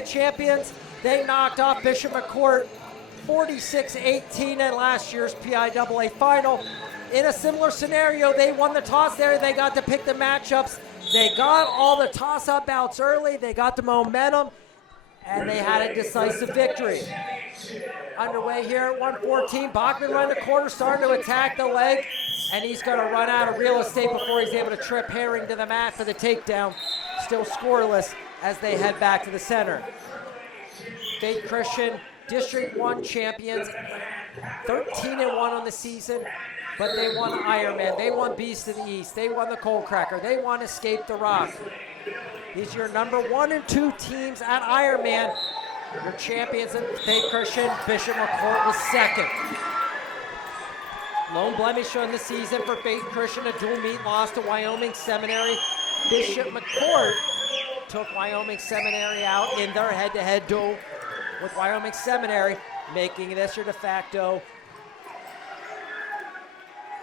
champions. They knocked off Bishop McCort 46-18 in last year's PIAA final. In a similar scenario, they won the toss there. They got to pick the matchups. They got all the toss-up bouts early. They got the momentum, and they had a decisive victory. Underway here at 114. Bachman running the corner, starting to attack the leg, and he's going to run out of real estate before he's able to trip Herring to the mat for the takedown. Still scoreless as they head back to the center. Faith Christian, District 1 champions, 13-1 on the season, but they won Ironman, they won Beast of the East, they won the Cold Cracker, they won Escape the Rock. These are your number 1 and 2 teams at Ironman. Your champions in Faith Christian, Bishop McCort was second. Lone blemish on the season for Faith Christian, a dual meet loss to Wyoming Seminary. Bishop McCort took Wyoming Seminary out in their head-to-head duel with Wyoming Seminary, making this your de facto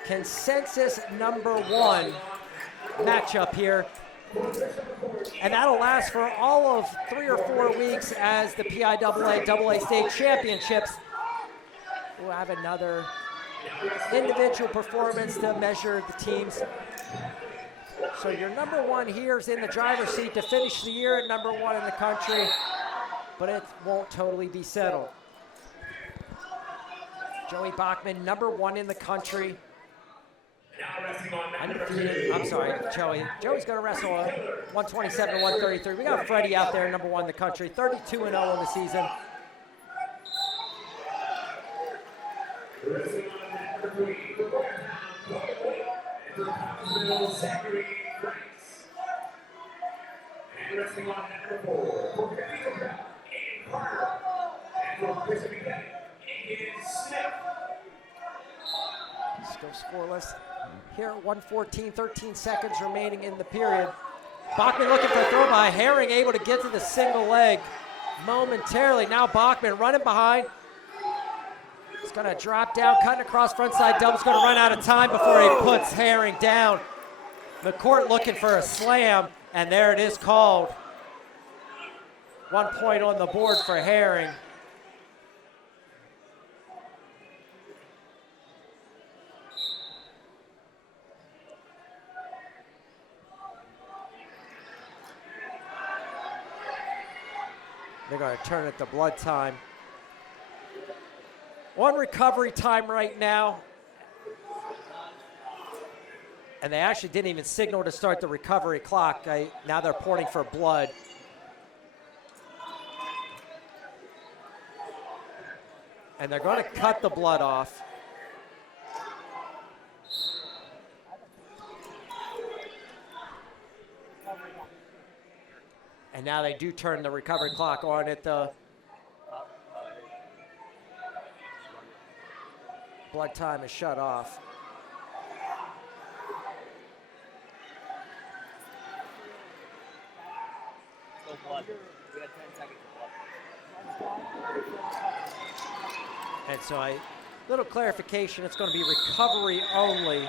consensus number 1 matchup here. And that'll last for all of 3 or 4 weeks as the PIAA AA State Championships will have another individual performance to measure the teams. So your number 1 here is in the driver's seat to finish the year at number 1 in the country, but it won't totally be settled. Joey Bachman, number 1 in the country. Undefeated, I'm sorry, Joey's going to wrestle 127 to 133. We got Freddie out there, number 1 in the country, 32-0 on the season. Still scoreless here at 114, 13 seconds remaining in the period. Bachman looking for a throw by Herring, able to get to the single leg momentarily. Now Bachman running behind. He's going to drop down, cutting across frontside double. He's going to run out of time before he puts Herring down. McCort looking for a slam, and there it is called. 1 point on the board for Herring. They're going to turn it to blood time. On recovery time right now. And they actually didn't even signal to start the recovery clock. Now they're pointing for blood. And they're going to cut the blood off. And now they do turn the recovery clock on at the blood time is shut off. And so little clarification, it's going to be recovery only.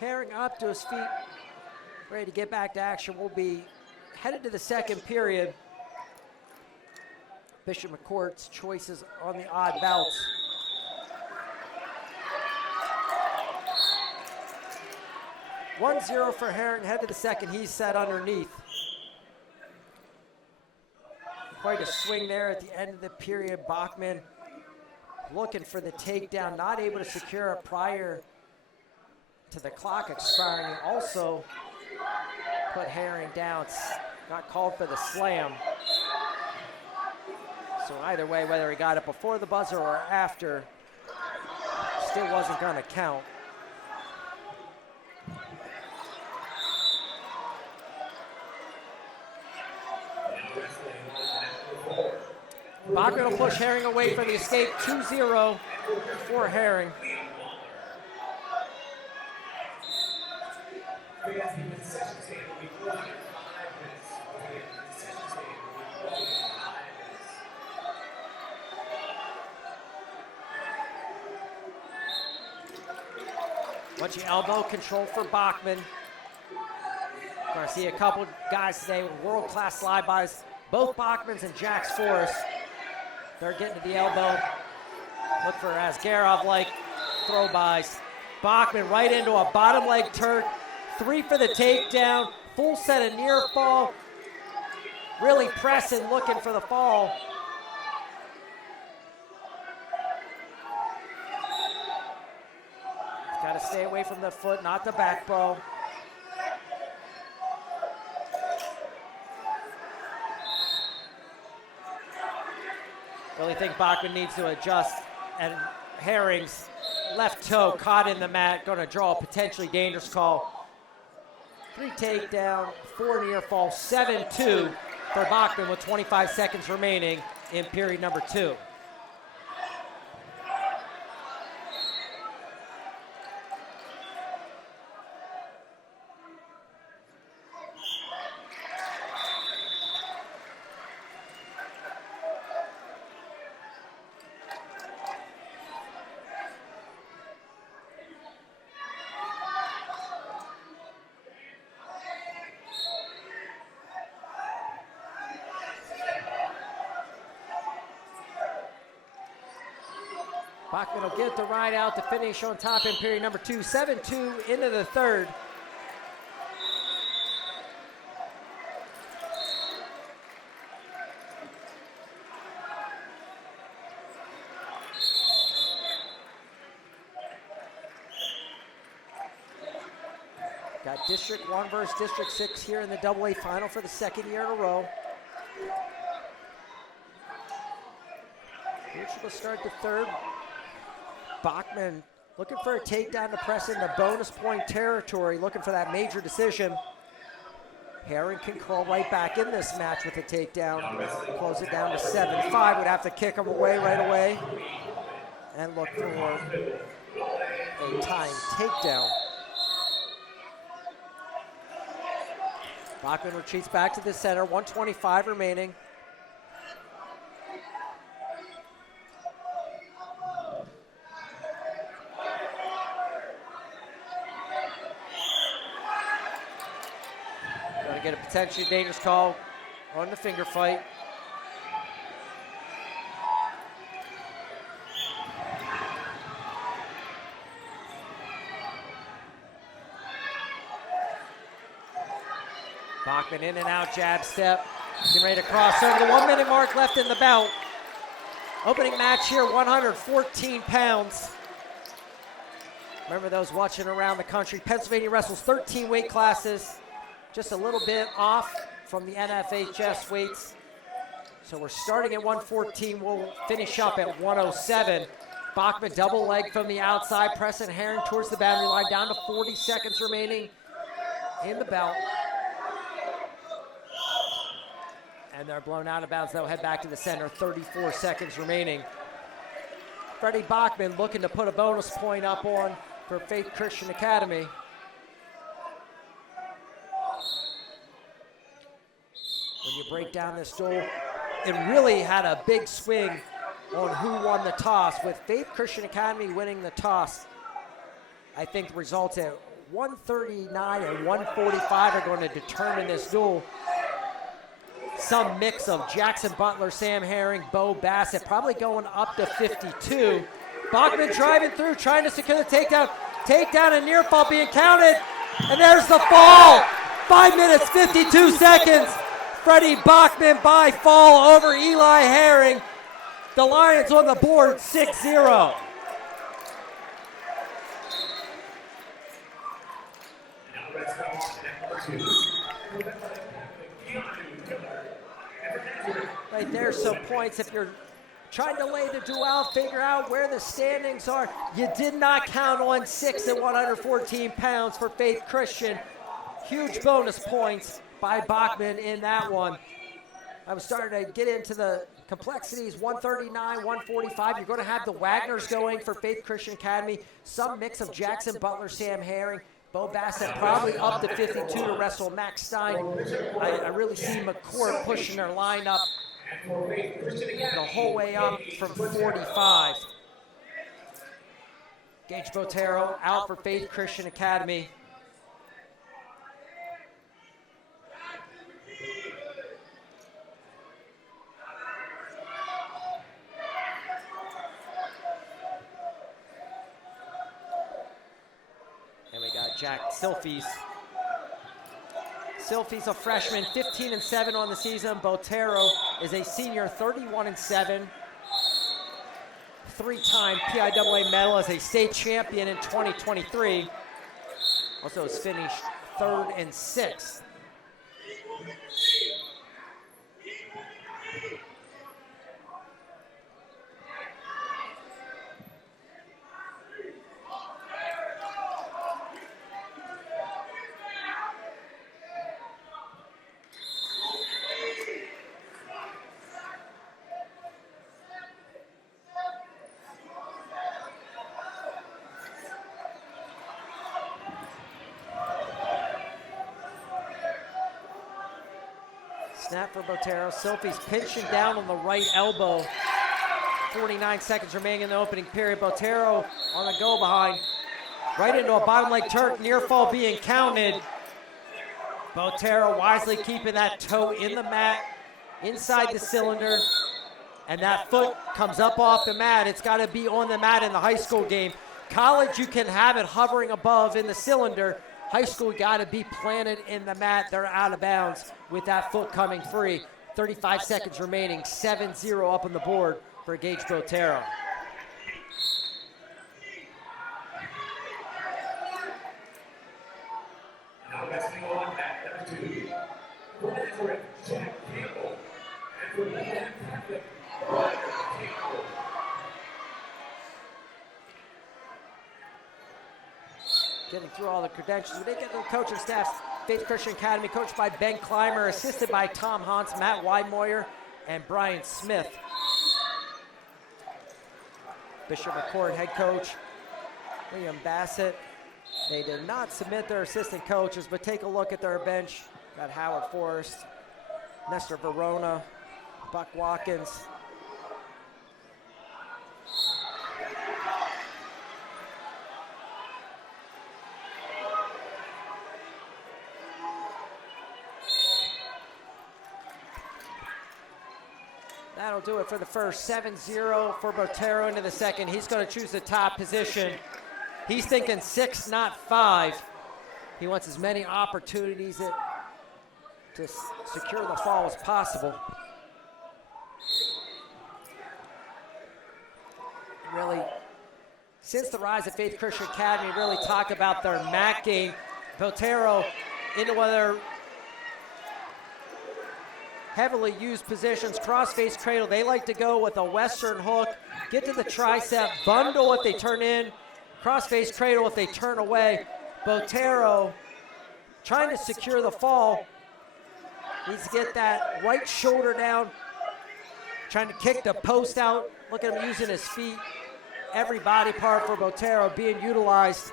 Herring up to his feet, ready to get back to action. We'll be headed to the second period. Bishop McCort's choices on the odd bouts. (1-0) for Herring, head to the second. He's set underneath. Quite a swing there at the end of the period. Bachman looking for the takedown, not able to secure it prior to the clock expiring. Also put Herring down, got called for the slam. So either way, whether he got it before the buzzer or after, still wasn't going to count. Bachman will push Herring away for the escape. 2-0 for Herring. Bunch of elbow control for Bachman. I see a couple guys today with world-class slide-bys. Both Bachmans and Jax Forrest. They're getting to the elbow. Look for Asgarov-like throw-bys. Bachman right into a bottom leg Turk. 3 for the takedown. Full set of near fall. Really pressing, looking for the fall. Got to stay away from the foot, not the back bow. Really think Bachman needs to adjust, and Herring's left toe caught in the mat, going to draw a potentially dangerous call. 3 takedown, 4 near fall, 7-2 for Bachman with 25 seconds remaining in period number 2. Bachman will get the ride out to finish on top in period number 2. 7-2 into the third. Got District 1 versus District 6 here in the AA final for the second year in a row. Here will start the third. Bachman looking for a takedown to press into bonus point territory, looking for that major decision. Herring can crawl right back in this match with a takedown. Close it down to 7-5. Would have to kick him away right away and look for a tying takedown. Bachman retreats back to the center, 125 remaining. Get a potentially dangerous call on the finger fight. Bachman in and out, jab step. Getting ready to cross over the 1 minute mark left in the bout. Opening match here, 114 pounds. Remember those watching around the country, Pennsylvania wrestles 13 weight classes. Just a little bit off from the NFHS weights. So we're starting at 114. We'll finish up at 107. Bachman double leg from the outside, pressing Herring towards the boundary line, down to 40 seconds remaining in the bout. And they're blown out of bounds. They'll head back to the center, 34 seconds remaining. Freddie Bachman looking to put a bonus point up on for Faith Christian Academy. When you break down this duel, it really had a big swing on who won the toss. With Faith Christian Academy winning the toss, I think the results at 139 and 145 are going to determine this duel. Some mix of Jackson Butler, Sam Herring, Bo Bassett, probably going up to 52. Bachman driving through, trying to secure the takedown. Takedown and near fall being counted. And there's the fall. 5 minutes, 52 seconds. Freddie Bachman by fall over Eli Herring. The Lions on the board, 6-0. Right there, some points if you're trying to lay the duel out, figure out where the standings are. You did not count on 6 at 114 pounds for Faith Christian. Huge bonus points by Bachman in that one. I was starting to get into the complexities, 139, 145. You're going to have the Wagners going for Faith Christian Academy. Some mix of Jackson Butler, Sam Herring, Bo Bassett probably up to 52 to wrestle Max Stein. I really see McCort pushing their line up the whole way up from 45. Gage Botero out for Faith Christian Academy. And we got Jack Silfies. Silfies a freshman, 15-7 on the season. Botero is a senior, 31-7. Three-time PIAA medalist, a state champion in 2023. Also has finished 3rd and 6th. Snap for Botero. Silfies pinching down on the right elbow. 49 seconds remaining in the opening period. Botero on the go behind. Right into a bottom leg turn. Near fall being counted. Botero wisely keeping that toe in the mat, inside the cylinder. And that foot comes up off the mat. It's got to be on the mat in the high school game. College, you can have it hovering above in the cylinder. High school got to be planted in the mat. They're out of bounds with that foot coming free. 35 seconds remaining, 7-0 up on the board for Gage Botero. Now wrestling on mat number 2. For Jack Campbell. And for Leland Catholic, Brian Campbell. Getting through all the credentials. We did get the coaching staffs. Faith Christian Academy, coached by Ben Clymer, assisted by Tom Hans, Matt Weidmoyer, and Brian Smith. Bishop McCort, head coach, Liam Bassett. They did not submit their assistant coaches, but take a look at their bench. Got Howard Forrest, Nestor Verona, Buck Watkins. That'll do it for the first. 7-0 for Botero into the second. He's going to choose the top position. He's thinking 6, not 5. He wants as many opportunities to secure the fall as possible. Really, since the rise of Faith Christian Academy, really talk about their mat game. Botero into one of their heavily used positions, cross-face cradle. They like to go with a western hook, get to the tricep, bundle if they turn in, cross-face cradle if they turn away. Botero trying to secure the fall. Needs to get that right shoulder down, trying to kick the post out. Look at him using his feet. Every body part for Botero being utilized.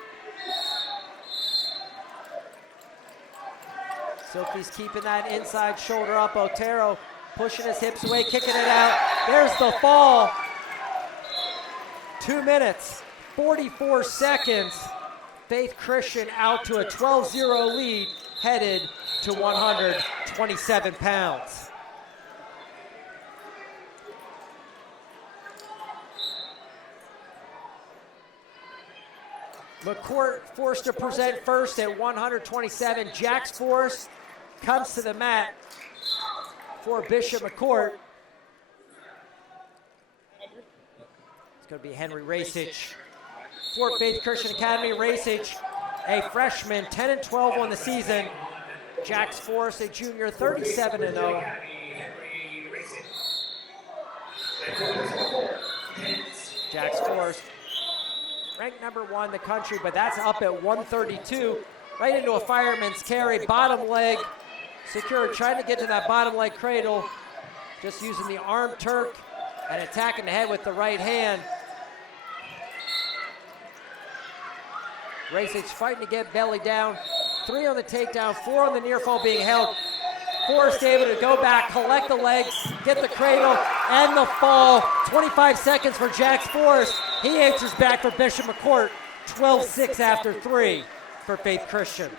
Silfies keeping that inside shoulder up. Botero pushing his hips away, kicking it out. There's the fall. 2 minutes, 44 seconds. Faith Christian out to a 12-0 lead, headed to 127 pounds. McCort forced to present first at 127. Jax Forrest comes to the mat for Bishop McCort. It's going to be Henry Rasich for Faith Christian Academy. Rasich, a freshman, 10-12 on the season. Jax Forrest, a junior, 37-0. Jax Forrest, ranked number 1 in the country, but that's up at 132. Right into a fireman's carry, bottom leg secured, trying to get to that bottom leg cradle, just using the arm Turk and attacking the head with the right hand. Rasich fighting to get belly down. 3 on the takedown, 4 on the near fall being held. Forrest able to go back, collect the legs, get the cradle, and the fall. 25 seconds for Jax Forrest. He answers back for Bishop McCort. 12-6 after 3 for Faith Christian.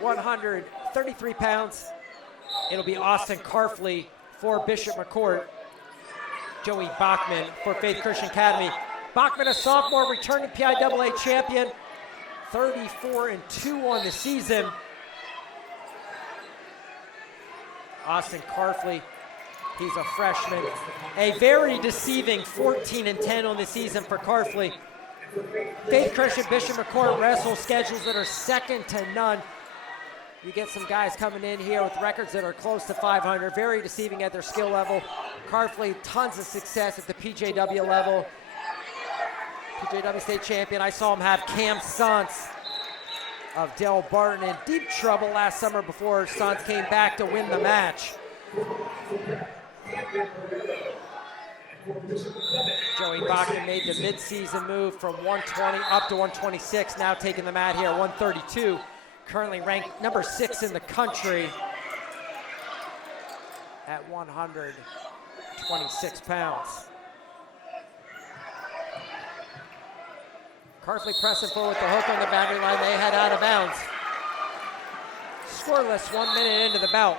£133. It'll be Austin Carfley for Bishop McCort. Joey Bachman for Faith Christian Academy. Bachman, a sophomore, returning PIAA champion. 34-2 on the season. Austin Carfley, he's a freshman. A very deceiving 14-10 on the season for Carfley. Faith Christian Bishop McCort wrestle schedules that are second to none. You get some guys coming in here with records that are close to 500, very deceiving at their skill level. Carfley, tons of success at the PJW level. PJW state champion. I saw him have Cam Sons of Del Barton in deep trouble last summer before Sons came back to win the match. Joey Bachman made the mid-season move from 120 up to 126, now taking the mat here, 132. Currently ranked number 6 in the country at 126 pounds. Carfley pressing forward with the hook on the boundary line. They head out of bounds. Scoreless 1 minute into the bout.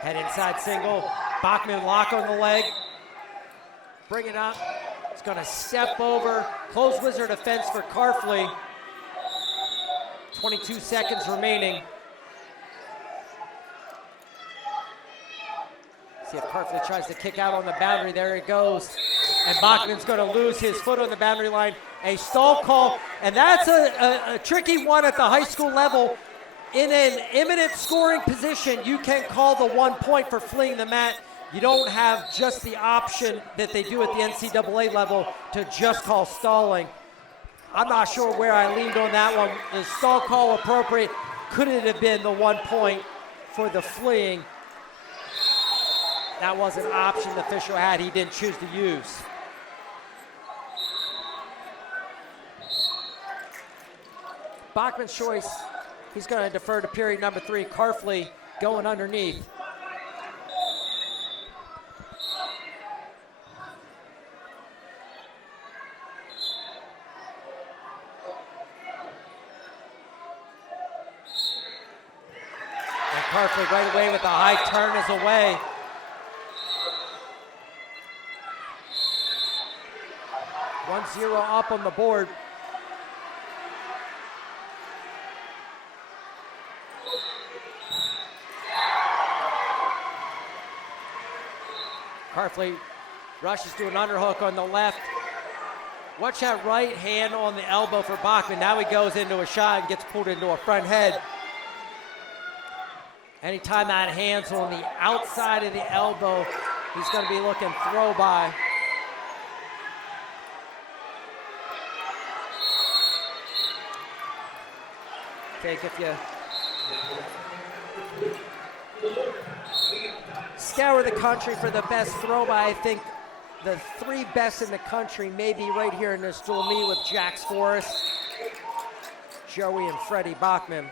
Head inside single. Bachman lock on the leg. Bring it up. It's going to step over. Close wizard offense for Carfley. 22 seconds remaining. See if Carfley tries to kick out on the boundary. There it goes. And Bachman's going to lose his foot on the boundary line. A stall call. And that's a tricky one at the high school level. In an imminent scoring position, you can call the 1 point for fleeing the mat. You don't have just the option that they do at the NCAA level to just call stalling. I'm not sure where I leaned on that one. Is stall call appropriate? Could it have been the 1 point for the fleeing? That was an option the official had. He didn't choose to use. Bachman's choice. He's going to defer to period number 3. Carfley going underneath. And Carfley right away with a high turn is away. One 0 up on the board. Carfley rushes to an underhook on the left. Watch that right hand on the elbow for Bachman. Now he goes into a shot and gets pulled into a front head. Anytime that hand's on the outside of the elbow, he's going to be looking throw by. Take if you scour the country for the best throw by. I think the 3 best in the country may be right here in this dual meet with Jax Forrest, Joey, and Freddie Bachman.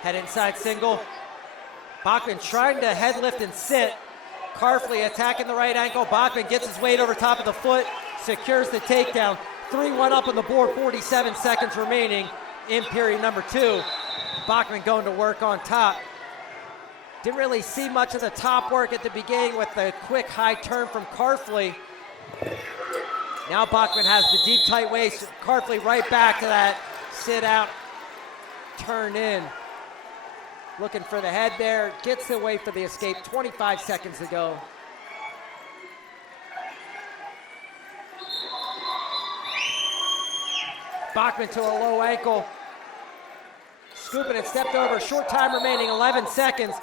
Head inside single. Bachman trying to head lift and sit. Carfley attacking the right ankle. Bachman gets his weight over top of the foot, secures the takedown. 3-1 up on the board, 47 seconds remaining in period number 2. Bachman going to work on top. Didn't really see much of the top work at the beginning with the quick high turn from Carfley. Now Bachman has the deep, tight waist. Karfley right back to that sit out, turn in. Looking for the head there, gets away for the escape, 25 seconds to go. Bachman to a low ankle. Scooping it, stepped over, short time remaining, 11 seconds.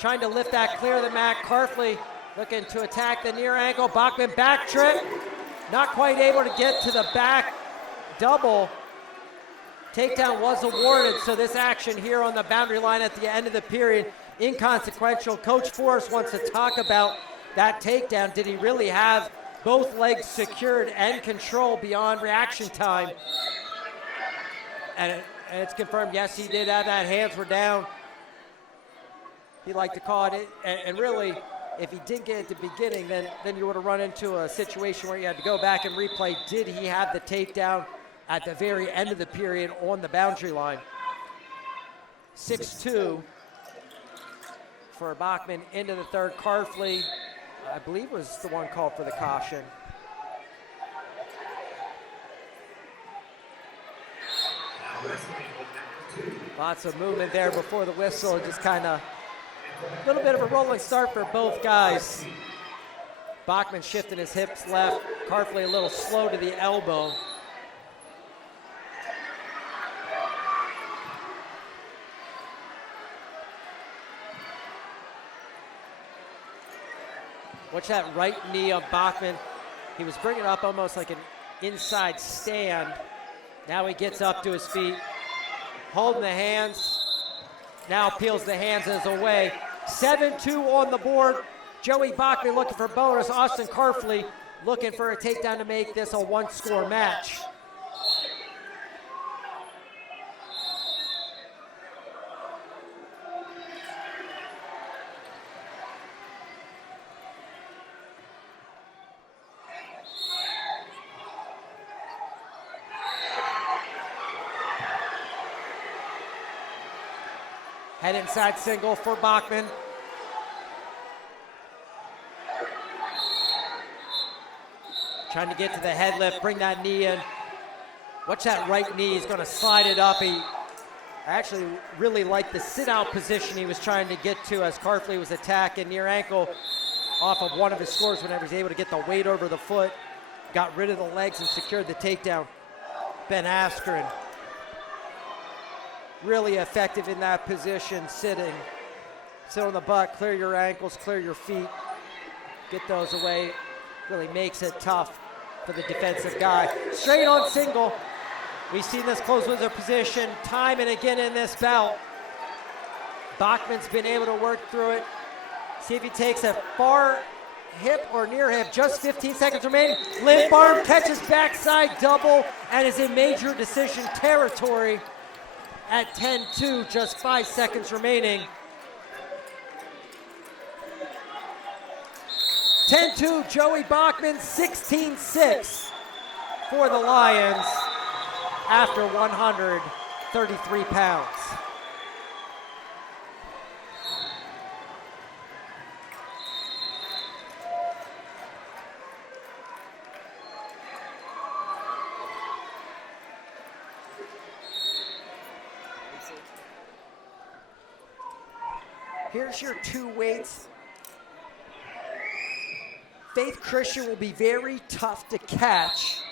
Trying to lift that clear of the mat. Karfley looking to attack the near ankle. Bachman back trip. Not quite able to get to the back double. Takedown was awarded, so this action here on the boundary line at the end of the period, inconsequential. Coach Forrest wants to talk about that takedown. Did he really have both legs secured and control beyond reaction time? And it's confirmed, yes, he did have that. Hands were down. He liked to call it. And really, if he didn't get it at the beginning, then you would have run into a situation where you had to go back and replay. Did he have the takedown at the very end of the period on the boundary line? 6-2 for Bachman into the third. Karfley, I believe, was the one called for the caution. Lots of movement there before the whistle. Just kind of a little bit of a rolling start for both guys. Bachman shifting his hips left. Karfley a little slow to the elbow. Watch that right knee of Bachman. He was bringing it up almost like an inside stand. Now he gets up to his feet, holding the hands. Now peels the hands as away. 7-2 on the board. Joey Bachman looking for bonus. Austin Karfley looking for a takedown to make this a one-score match. Head inside single for Bachman. Trying to get to the head lift, bring that knee in. Watch that right knee, he's gonna slide it up. I actually really like the sit-out position he was trying to get to as Karfley was attacking near ankle off of one of his scores whenever he's able to get the weight over the foot. Got rid of the legs and secured the takedown. Ben Askren, really effective in that position, sitting. Sit on the butt, clear your ankles, clear your feet. Get those away. Really makes it tough for the defensive guy. Straight on single. We've seen this close wizard position time and again in this bout. Bachman's been able to work through it. See if he takes a far hip or near hip. Just 15 seconds remaining. Limp arm catches backside double and is in major decision territory at 10-2, just 5 seconds remaining. 10-2, Joey Bachman, 16-6 for the Lions after 133 pounds. Here's your two weights. Faith Christian will be very tough to catch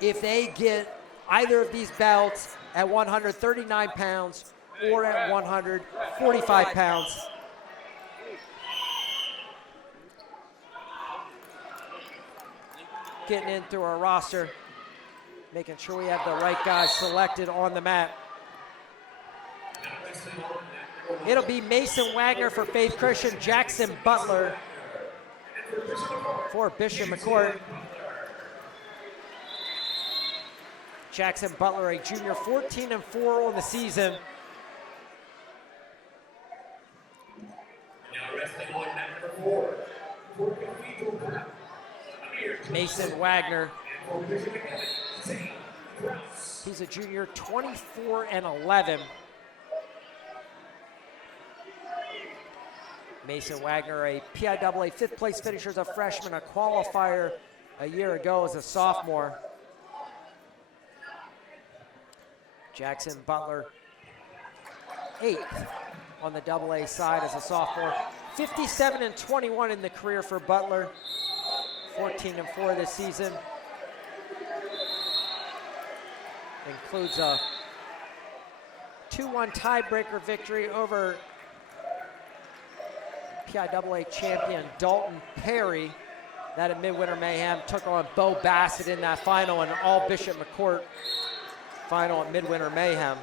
if they get either of these bouts at 139 pounds or at 145 pounds. Getting in through our roster, making sure we have the right guys selected on the mat. It'll be Mason Wagner for Faith Christian, Jackson Butler for Bishop McCort. Jackson Butler, a junior, 14-4 on the season. Mason Wagner, he's a junior, 24-11. Mason Wagner, a PIAA fifth place finisher as a freshman, a qualifier a year ago as a sophomore. Jackson Butler, 8th on the AA side as a sophomore. 57-21 in the career for Butler. 14-4 this season. Includes a 2-1 tiebreaker victory over PIAA champion Dalton Perry. That at Midwinter Mayhem took on Bo Bassett in that final, and all Bishop McCort final at Midwinter Mayhem.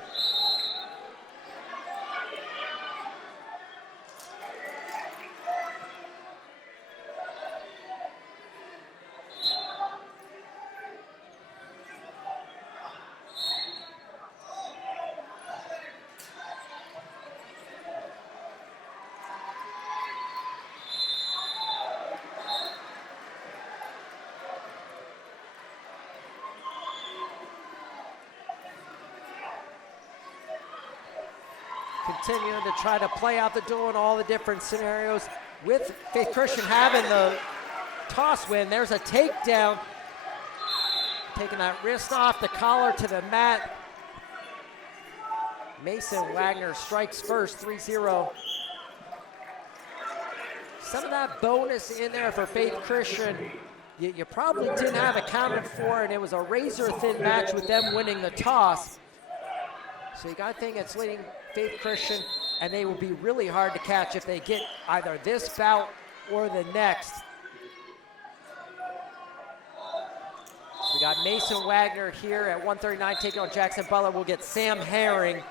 Continuing to try to play out the duel in all the different scenarios. With Faith Christian having the toss win, there's a takedown. Taking that wrist off the collar to the mat. Mason Wagner strikes first, 3-0. Some of that bonus in there for Faith Christian, you probably didn't have accounted for, and it was a razor-thin match with them winning the toss. So you got to think it's leading Faith Christian, and they will be really hard to catch if they get either this bout or the next. So we got Mason Wagner here at 139 taking on Jackson Butler. We'll get Sam Herring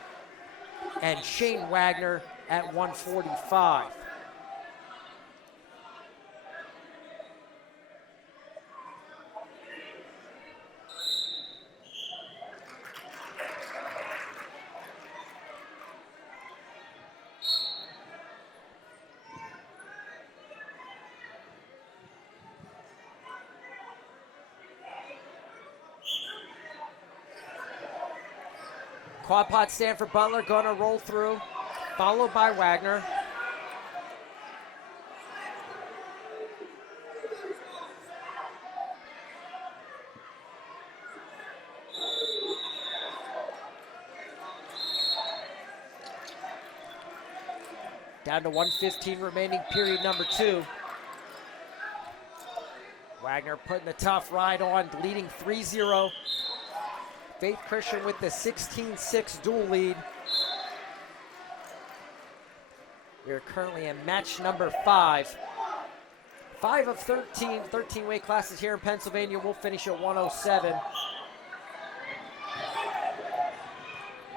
and Shane Wagner at 145. Quad pot stand for Butler, gonna roll through, followed by Wagner. Down to 1:15 remaining, period number 2. Wagner putting the tough ride on, leading 3-0. Faith Christian with the 16-6 dual lead. We are currently in match number 5. 5 of 13, 13 weight classes here in Pennsylvania. We'll finish at 107.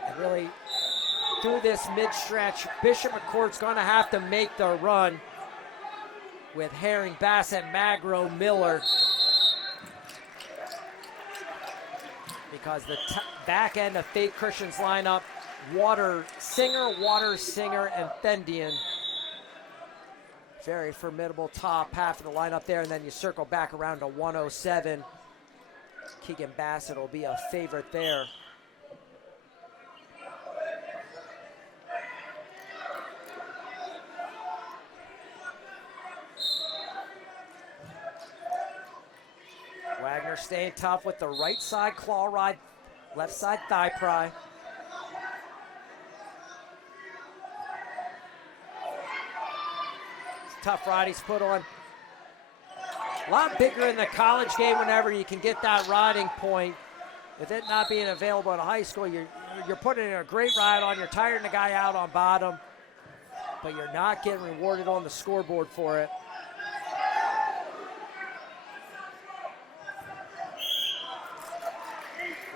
And really, through this mid-stretch, Bishop McCort's gonna have to make the run with Herring, Bassett, Magro, Miller. Because the back end of Faith Christian's lineup, Water Singer, and Thendian. Very formidable top half of the lineup there, and then you circle back around to 107. Keegan Bassett will be a favorite there. Wagner staying tough with the right side claw ride, left side thigh pry. Tough ride he's put on. A lot bigger in the college game whenever you can get that riding point. With it not being available in high school, you're putting in a great ride on, you're tiring the guy out on bottom, but you're not getting rewarded on the scoreboard for it.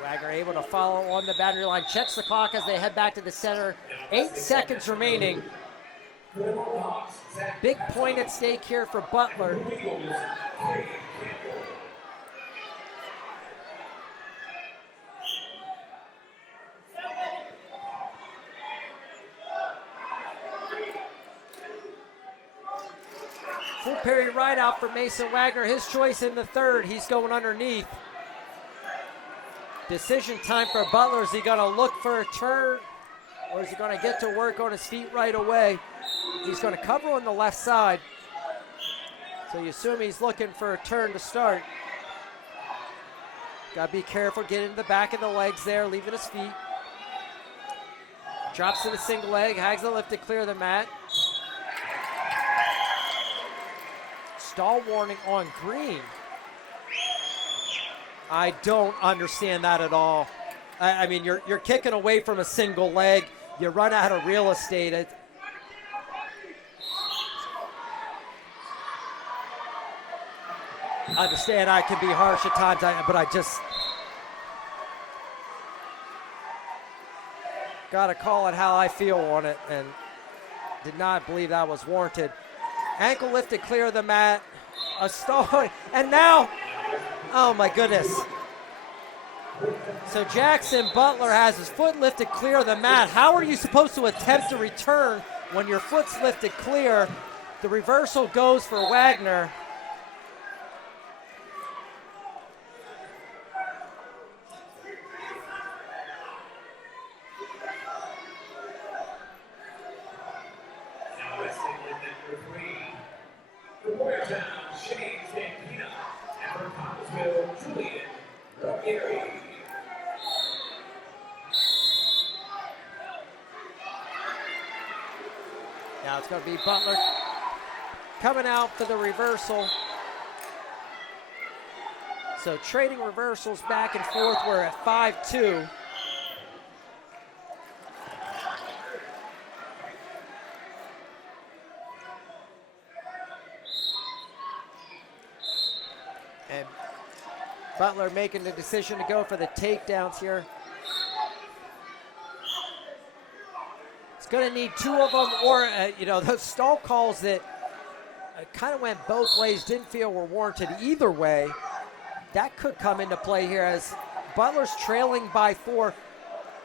Wagner able to follow on the boundary line, checks the clock as they head back to the center. 8 seconds remaining. Big point at stake here for Butler. Full parry right out for Mason Wagner. His choice in the third. He's going underneath. Decision time for Butler. Is he going to look for a turn, or is he going to get to work on his feet right away? He's going to cover on the left side. So you assume he's looking for a turn to start. Got to be careful getting to the back of the legs there, leaving his feet. Drops to the single leg, Hagler lifted clear of the mat. Stall warning on green. I don't understand that at all. I mean, you're kicking away from a single leg. You run out of real estate. I understand I can be harsh at times, but I just got to call it how I feel on it, and did not believe that was warranted. Ankle lifted clear of the mat. A stall, and now, oh my goodness. So Jackson Butler has his foot lifted clear of the mat. How are you supposed to attempt to return when your foot's lifted clear? The reversal goes for Wagner. Now it's going to be Butler coming out for the reversal. So trading reversals back and forth. We're at 5-2. And Butler making the decision to go for the takedowns here. Going to need two of them, or those stall calls that kind of went both ways, didn't feel were warranted either way. That could come into play here as Butler's trailing by 4.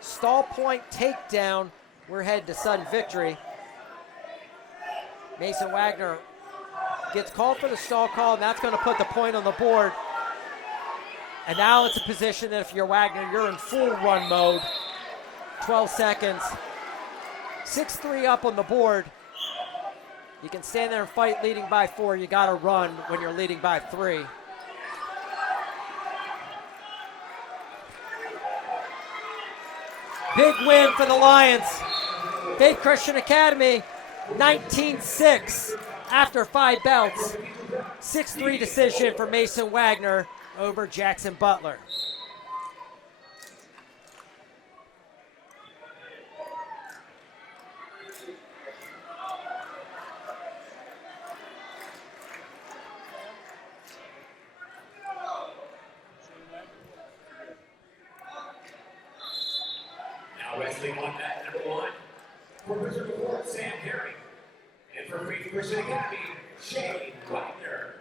Stall point takedown. We're headed to sudden victory. Mason Wagner gets called for the stall call, and that's going to put the point on the board. And now it's a position that if you're Wagner, you're in full run mode. 12 seconds. 6-3 up on the board. You can stand there and fight leading by 4. You got to run when you're leading by 3. Big win for the Lions. Faith Christian Academy, 19-6 after 5 belts. 6-3 decision for Mason Wagner over Jackson Butler. Wrestling on mat number 1 for Wizard of War, Sam Herring. And for Faith Christian Academy, Shane Wagner.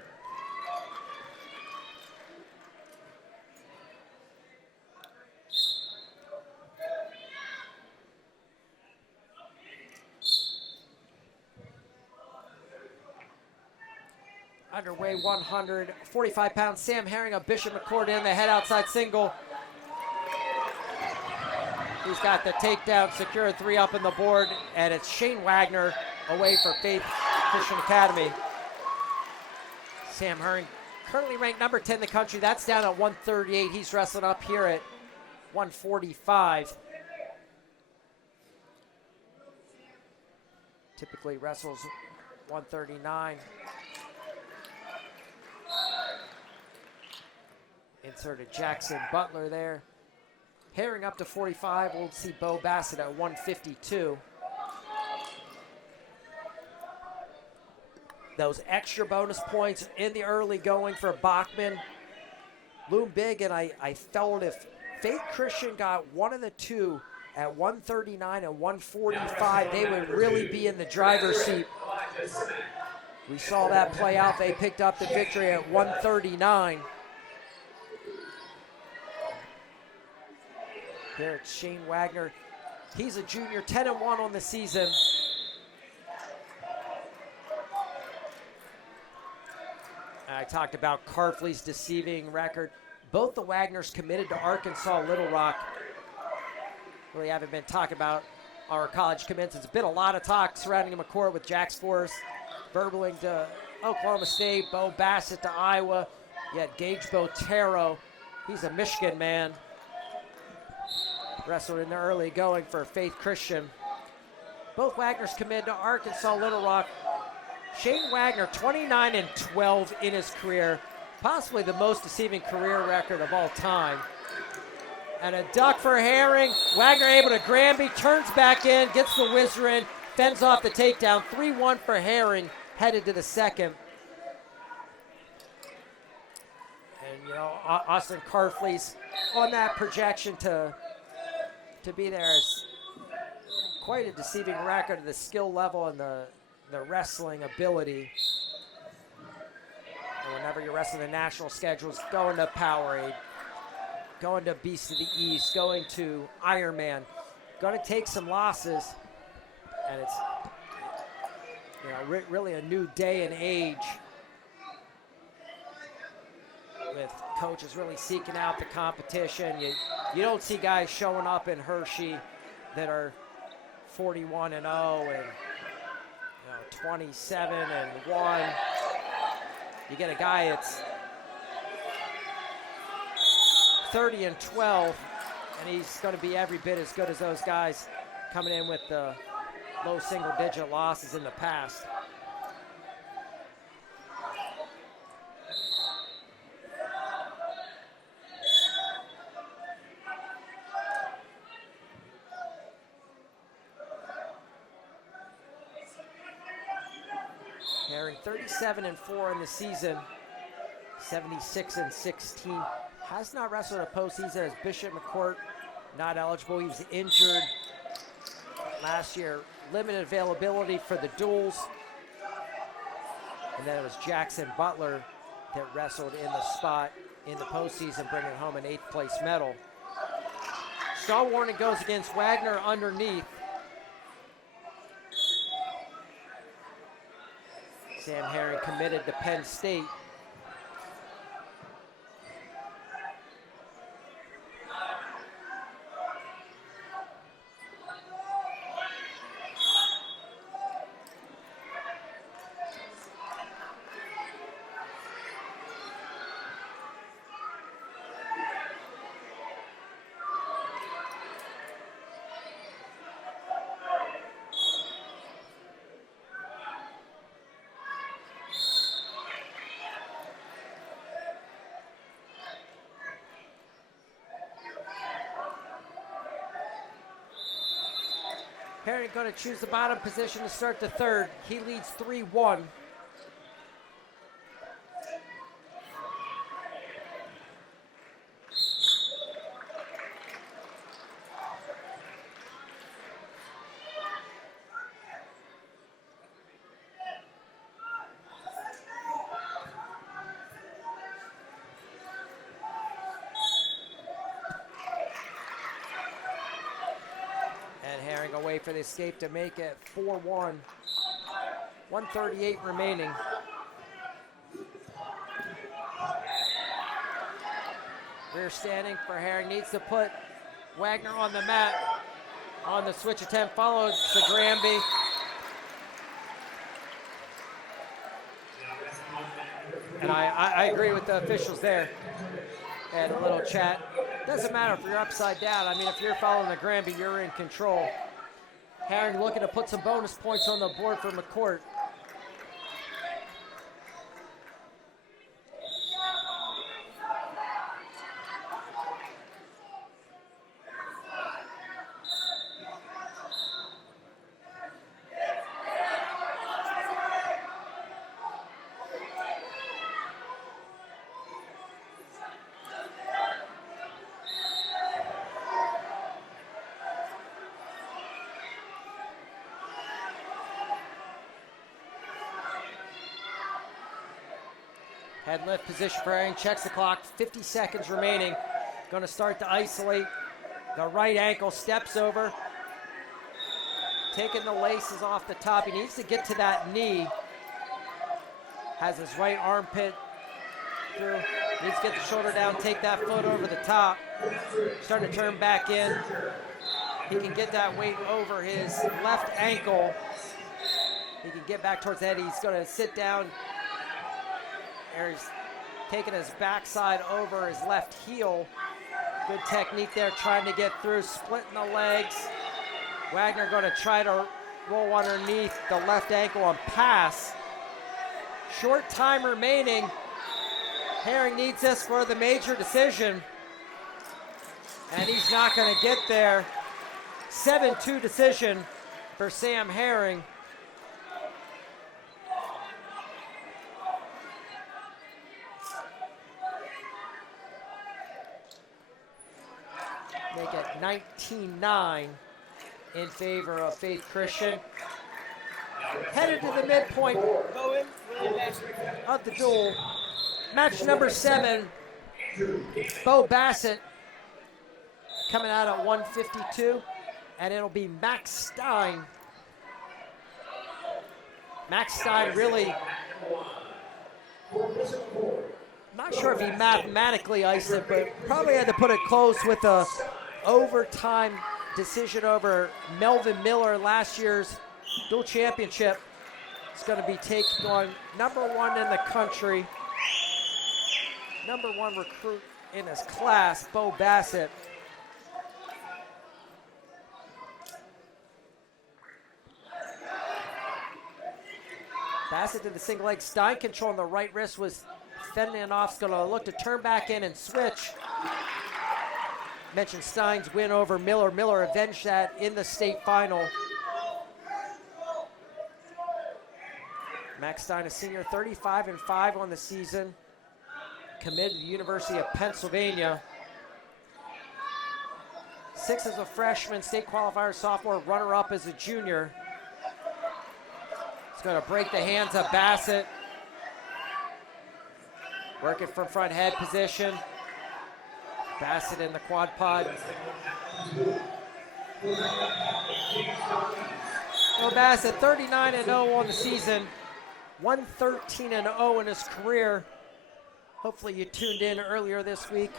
Underway 145 pounds. Sam Herring of Bishop McCort in the head outside single. He's got the takedown, secure 3 up in the board, and it's Shane Wagner away for Faith Christian Academy. Sam Herring currently ranked number 10 in the country. That's down at 138. He's wrestling up here at 145. Typically wrestles 139. Inserted Jackson Butler there. Herring up to 45. We'll see Bo Bassett at 152. Those extra bonus points in the early going for Bachman loom big, and I felt if Faith Christian got one of the two at 139 and 145, they would really be in the driver's seat. We saw that play out. They picked up the victory at 139. There it's Shane Wagner. He's a junior, 10-1 on the season. I talked about Carfley's deceiving record. Both the Wagners committed to Arkansas Little Rock. Really haven't been talking about our college commits. It's been a lot of talk surrounding McCort with Jax Forrest, Verbeling to Oklahoma State, Bo Bassett to Iowa. You had Gage Botero. He's a Michigan man. Wrestled in the early going for Faith Christian. Both Wagners committed to Arkansas Little Rock. Shane Wagner, 29-12 in his career, possibly the most deceiving career record of all time. And a duck for Herring. Wagner able to Granby, turns back in, gets the whizzer in, fends off the takedown. 3-1 for Herring, headed to the second. And, you know, Austin Carfley's on that projection to be there. It's quite a deceiving record of the skill level and the wrestling ability. And whenever you're wrestling the national schedules, going to Powerade, going to Beast of the East, going to Ironman, going to take some losses. And it's, you know, really a new day and age with coaches really seeking out the competition. You don't see guys showing up in Hershey that are 41-0 and 27-1. You get a guy that's 30-12, and he's going to be every bit as good as those guys coming in with the low single-digit losses in the past. Herring 37-4 in the season, 76-16. Has not wrestled a postseason as Bishop McCort, not eligible. He was injured last year. Limited availability for the duels. And then it was Jackson Butler that wrestled in the spot in the postseason, bringing home an 8th place medal. Stall warning goes against Wagner underneath. Sam Herring committed to Penn State. Herring going to choose the bottom position to start the third. He leads 3-1. Away for the escape to make it 4-1. 1:38 remaining. Rear standing for Herring, needs to put Wagner on the mat. On the switch attempt, followed to Granby. And I agree with the officials there. Had a little chat. Doesn't matter if you're upside down. I mean, if you're following the Granby, you're in control. Herring looking to put some bonus points on the board for McCort. Head lift position for Herring, checks the clock, 50 seconds remaining. Going to start to isolate the right ankle, steps over. Taking the laces off the top. He needs to get to that knee. Has his right armpit through. Needs to get the shoulder down, take that foot over the top. Starting to turn back in. He can get that weight over his left ankle. He can get back towards the head. He's going to sit down. He's taking his backside over his left heel. Good technique there, trying to get through, splitting the legs. Wagner going to try to roll underneath the left ankle and pass. Short time remaining. Herring needs this for the major decision. And he's not going to get there. 7-2 decision for Sam Herring. Make it 19-9 in favor of Faith Christian. Headed to the midpoint of the duel. Match number 7, Bo Bassett coming out at 152, and it'll be Max Stein. Max Stein really, not sure if he mathematically iced it, but probably had to put it close with a overtime decision over Melvin Miller last year's dual championship. It's going to be taking on number 1 in the country, number 1 recruit in his class, Bo Bassett. Bassett to the single leg. Stein controlling the right wrist, was fending it off. He's going to look to turn back in and switch. Mentioned Stein's win over Miller. Miller avenged that in the state final. Max Stein, a senior, 35-5 on the season. Committed to the University of Pennsylvania. 6 as a freshman, state qualifier, sophomore, runner-up as a junior. He's going to break the hands of Bassett. Working from front head position. Bassett in the quad pod. Well, Bassett 39-0 on the season, 113-0 in his career. Hopefully you tuned in earlier this week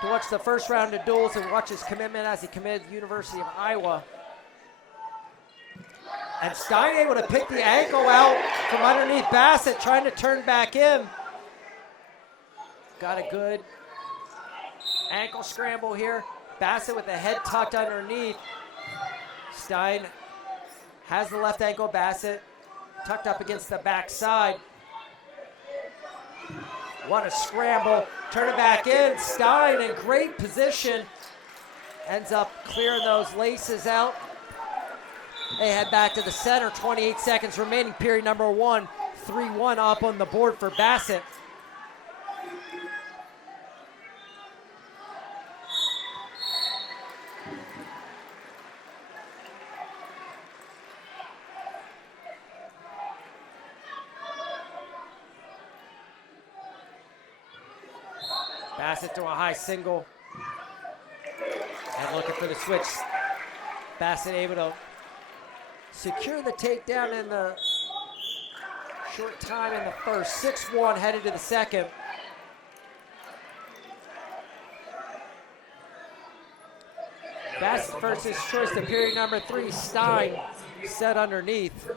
to watch the first round of duels and watch his commitment as he committed to the University of Iowa. And Stein able to pick the ankle out from underneath Bassett, trying to turn back in. Got a good ankle scramble here. Bassett with the head tucked underneath. Stein has the left ankle. Bassett tucked up against the backside. What a scramble. Turn it back in. Stein in great position. Ends up clearing those laces out. They head back to the center. 28 seconds remaining. Period number 1. 3-1 up on the board for Bassett. Bassett to a high single. And looking for the switch. Bassett able to secure the takedown in the short time in the first. 6-1 headed to the second. Bassett versus choice to period number 3. Stein set underneath.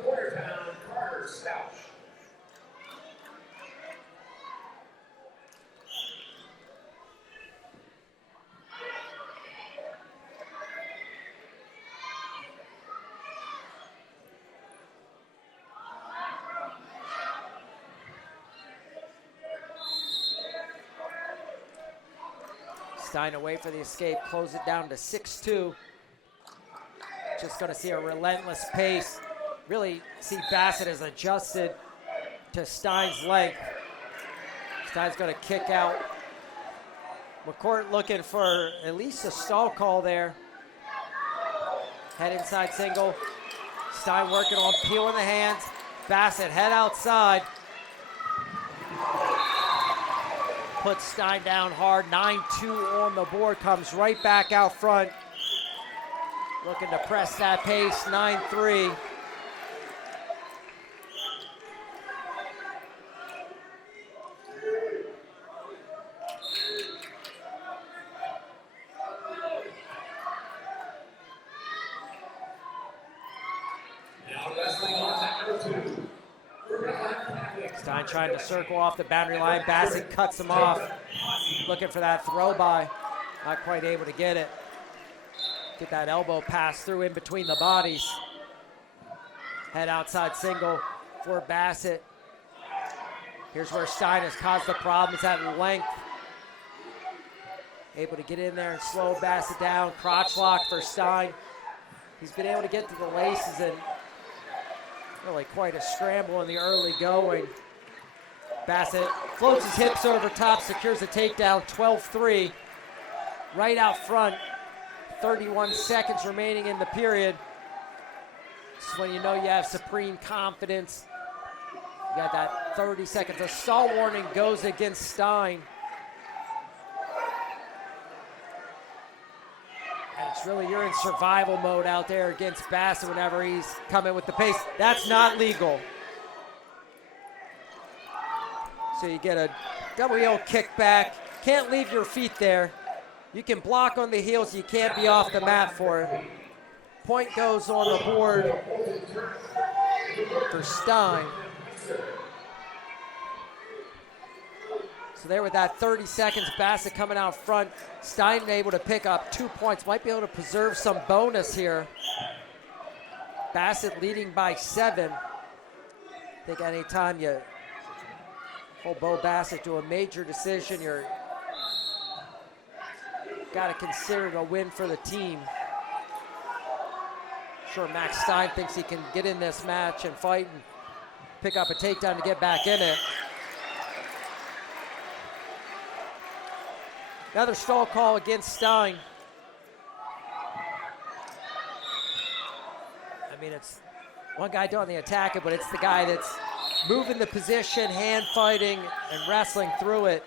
Stein away for the escape, close it down to 6-2. Just going to see a relentless pace. Really see Bassett has adjusted to Stein's length. Stein's going to kick out. McCort looking for at least a stall call there. Head inside single. Stein working on peeling the hands. Bassett head outside. Puts Stein down hard. 9-2 on the board. Comes right back out front. Looking to press that pace. 9-3. Stein trying to circle off the boundary line. Bassett cuts him off. Looking for that throw by. Not quite able to get it. Get that elbow pass through in between the bodies. Head outside single for Bassett. Here's where Stein has caused the problems at length. Able to get in there and slow Bassett down. Crotch lock for Stein. He's been able to get to the laces and really quite a scramble in the early going. Bassett floats his hips over top, secures a takedown, 12-3. Right out front, 31 seconds remaining in the period. This is when you know you have supreme confidence. You got that 30 seconds. A stall warning goes against Stein. And it's really, you're in survival mode out there against Bassett whenever he's coming with the pace. That's not legal. So you get a double heel kickback. Can't leave your feet there. You can block on the heels. You can't be off the mat for it. Point goes on the board for Stein. So there with that 30 seconds, Bassett coming out front. Stein able to pick up 2 points. Might be able to preserve some bonus here. Bassett leading by 7. I think anytime you hold Bo Bassett to a major decision, you're got to consider it a win for the team. Sure, Max Stein thinks he can get in this match and fight and pick up a takedown to get back in it. Another stall call against Stein. I mean, it's one guy doing the attacking, but it's the guy that's moving the position, hand fighting, and wrestling through it.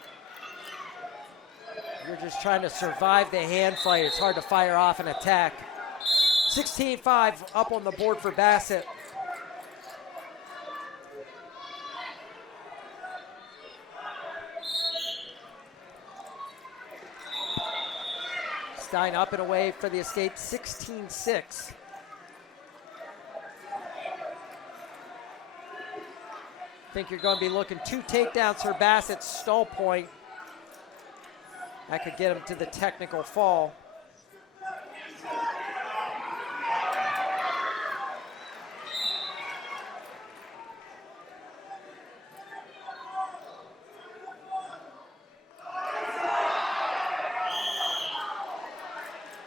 You're just trying to survive the hand fight. It's hard to fire off an attack. 16-5 up on the board for Bassett. Stein up and away for the escape, 16-6. Think you're going to be looking 2 takedowns for Bassett's stall point. That could get him to the technical fall.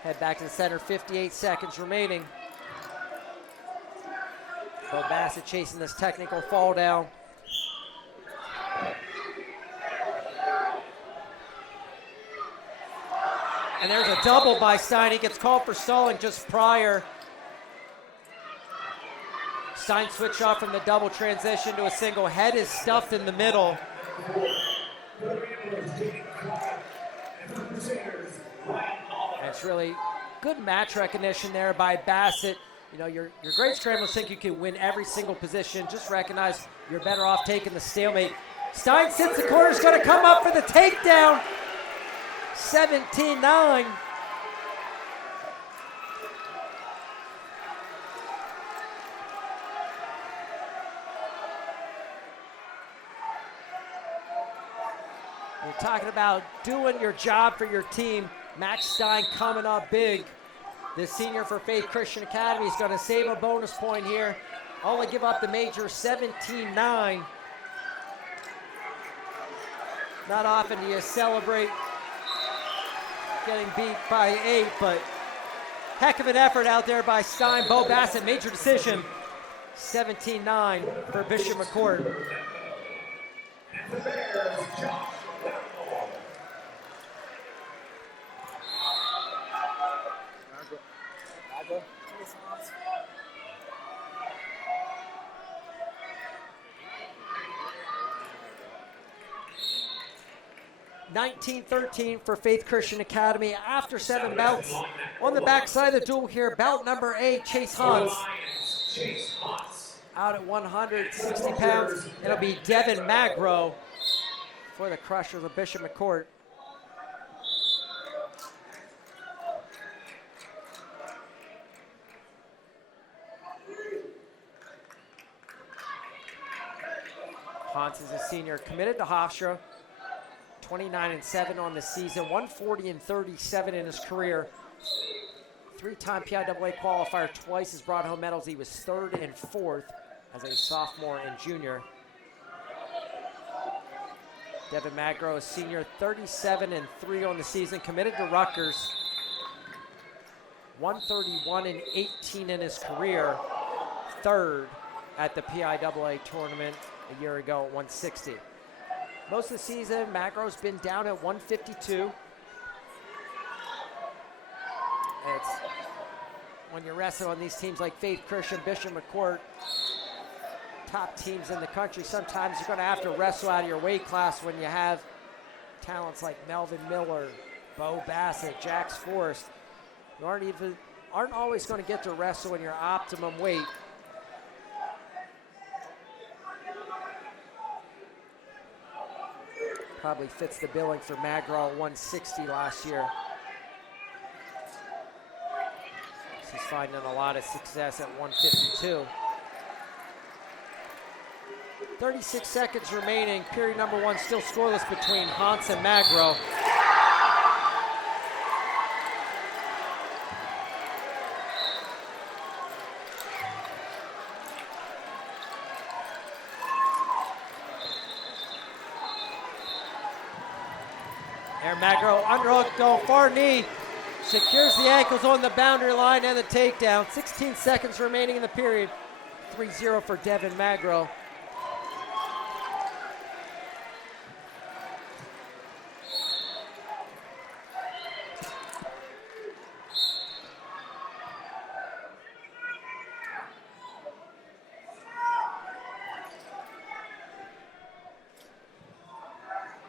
Head back to the center, 58 seconds remaining. So Bassett chasing this technical fall down. And there's a double by Stein. He gets called for stalling just prior. Stein switched off from the double transition to a single. Head is stuffed in the middle. And it's really good match recognition there by Bassett. You know, your great scramblers think you can win every single position. Just recognize you're better off taking the stalemate. Stein sits the corner, is going to come up for the takedown. 17-9. We're talking about doing your job for your team. Max Stein coming up big. The senior for Faith Christian Academy is going to save a bonus point here. Only give up the major, 17-9. Not often do you celebrate getting beat by 8, but heck of an effort out there by Stein. Bo Bassett, major decision, 17-9 for Bishop McCort. $19-13 for Faith Christian Academy after 7 bouts. On the backside of the duel here, bout number 8, Chase Hans. Out at 160 pounds. It'll be Devin Magro for the Crushers of Bishop McCort. Hans is a senior, committed to Hofstra, 29-7 on the season, 140-37 in his career. Three-time PIAA qualifier, twice has brought home medals. He was 3rd and 4th as a sophomore and junior. Devin Magro, a senior, 37-3 on the season, committed to Rutgers. 131-18 in his career, 3rd at the PIAA tournament a year ago at 160. Most of the season, Magro's been down at 152. It's when you're wrestling on these teams like Faith Christian, Bishop McCort, top teams in the country, sometimes you're going to have to wrestle out of your weight class when you have talents like Melvin Miller, Bo Bassett, Jax Forrest. You aren't always going to get to wrestle in your optimum weight. Probably fits the billing for Magro at 160 last year. He's finding a lot of success at 152. 36 seconds remaining. Period number 1 still scoreless between Hans and Magro. There, Magro, underhook, go far knee. Secures the ankles on the boundary line and the takedown. 16 seconds remaining in the period. 3-0 for Devin Magro.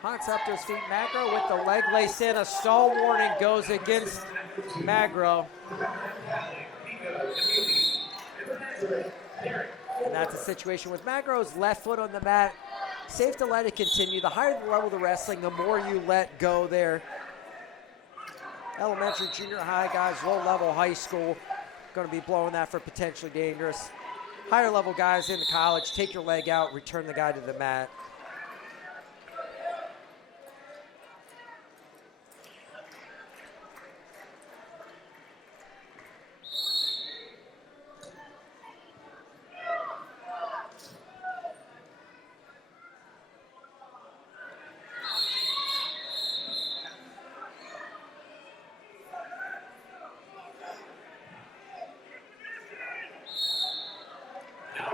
Hans up to his feet. Magro with the leg lace in. A stall warning goes against Magro. And that's a situation with Magro's left foot on the mat. Safe to let it continue. The higher the level of the wrestling, the more you let go there. Elementary, junior high guys, low level high school, going to be blowing that for potentially dangerous. Higher level guys into college, take your leg out, return the guy to the mat.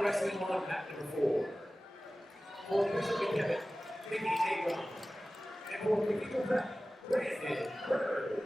Wrestling on mat number 4. For Bishop Kevin, Mickey A. Ron. And for Mickey Brandon Bird.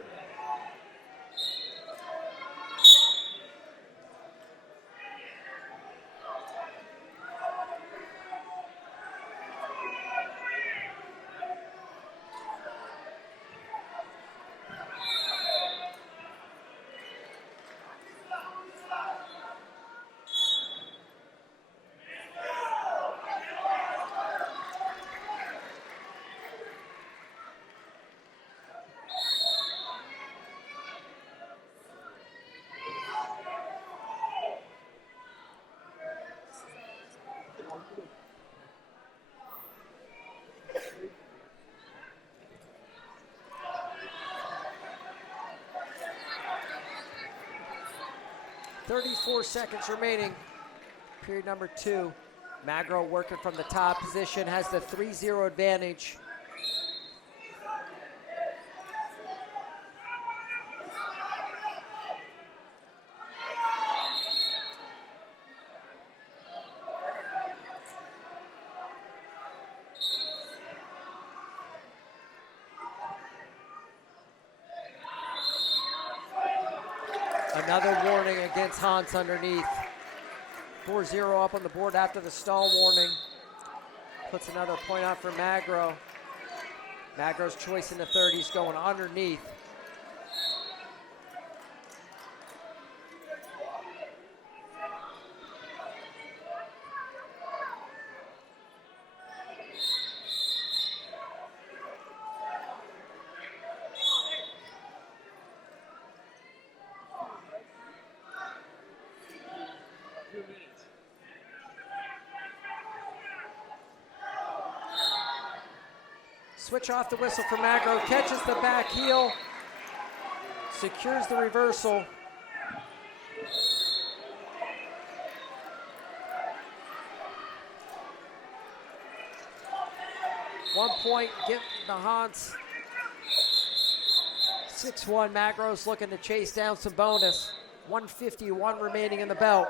.34 seconds remaining. Period number 2. Magro working from the top position, has the 3-0 advantage. Another warning against Hans underneath. 4-0 up on the board after the stall warning. Puts another point out for Magro. Magro's choice in the 30s going underneath. Switch off the whistle for Magro, catches the back heel, secures the reversal. One point, get the Hans. 6-1, Magro's looking to chase down some bonus. 151 remaining in the belt.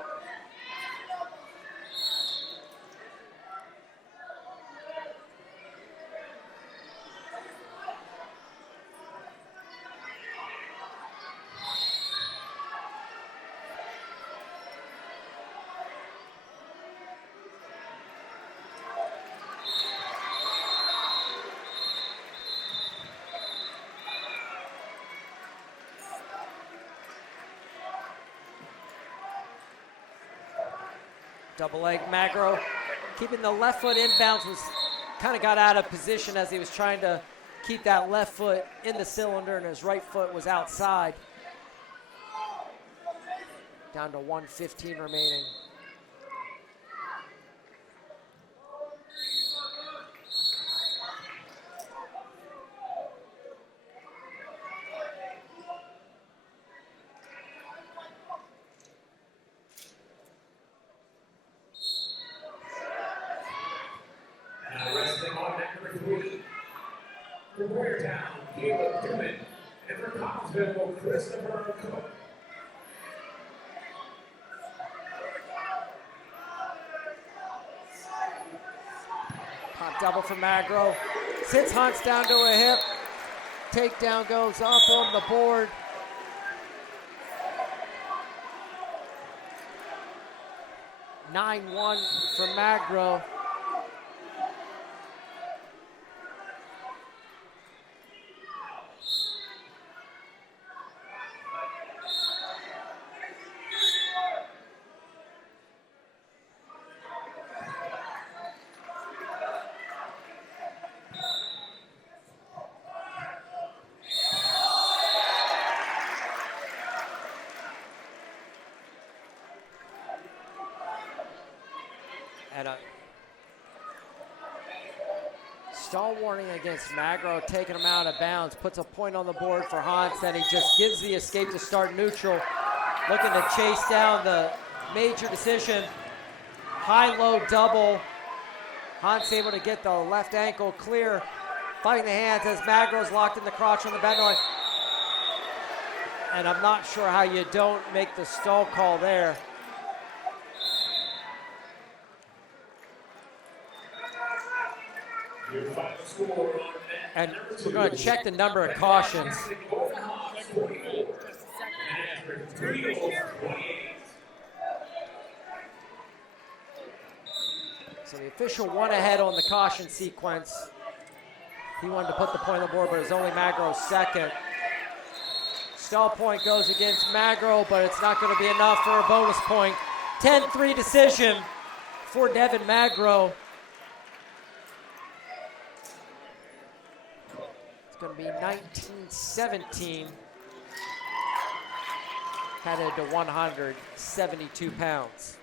Double leg, Magro keeping the left foot inbounds, was kind of got out of position as he was trying to keep that left foot in the cylinder and his right foot was outside. Down to 115 remaining. Pop double for Magro. Sits Hunt's down to a hip. Takedown goes up on the board. (9-1) for Magro. And a stall warning against Magro, taking him out of bounds, puts a point on the board for Hans, then he just gives the escape to start neutral, looking to chase down the major decision. High-low double. Hans able to get the left ankle clear, fighting the hands as Magro's locked in the crotch on the bend line. And I'm not sure how you don't make the stall call there. And we're going to check the number of cautions. So the official went ahead on the caution sequence. He wanted to put the point on the board, but it was only Magro's second. Stall point goes against Magro, but it's not going to be enough for a bonus point. 10-3 decision for Devin Magro. Going to be 19-17, headed to 172 pounds.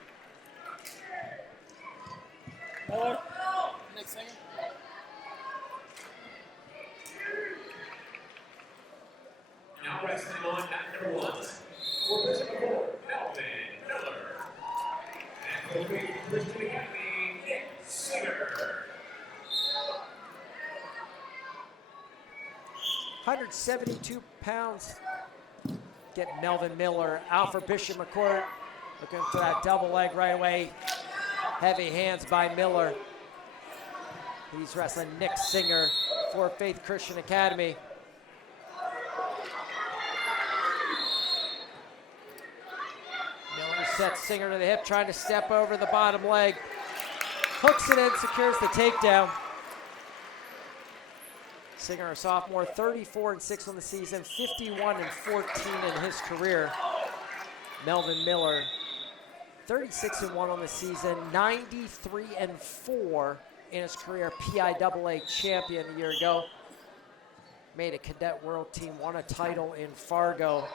Next second. Now wrestling on at number 1, for Bishop McCort, Melvin Miller. And for the Christian Academy, Nick Singer. 172 pounds. Get Melvin Miller out for Bishop McCort. Looking for that double leg right away. Heavy hands by Miller. He's wrestling Nick Singer for Faith Christian Academy. Miller sets Singer to the hip, trying to step over the bottom leg. Hooks it in, secures the takedown. Singer, a sophomore, 34-6 on the season, 51-14 in his career. Melvin Miller, 36-1 on the season, 93-4 in his career. PIAA champion a year ago. Made a cadet world team, won a title in Fargo.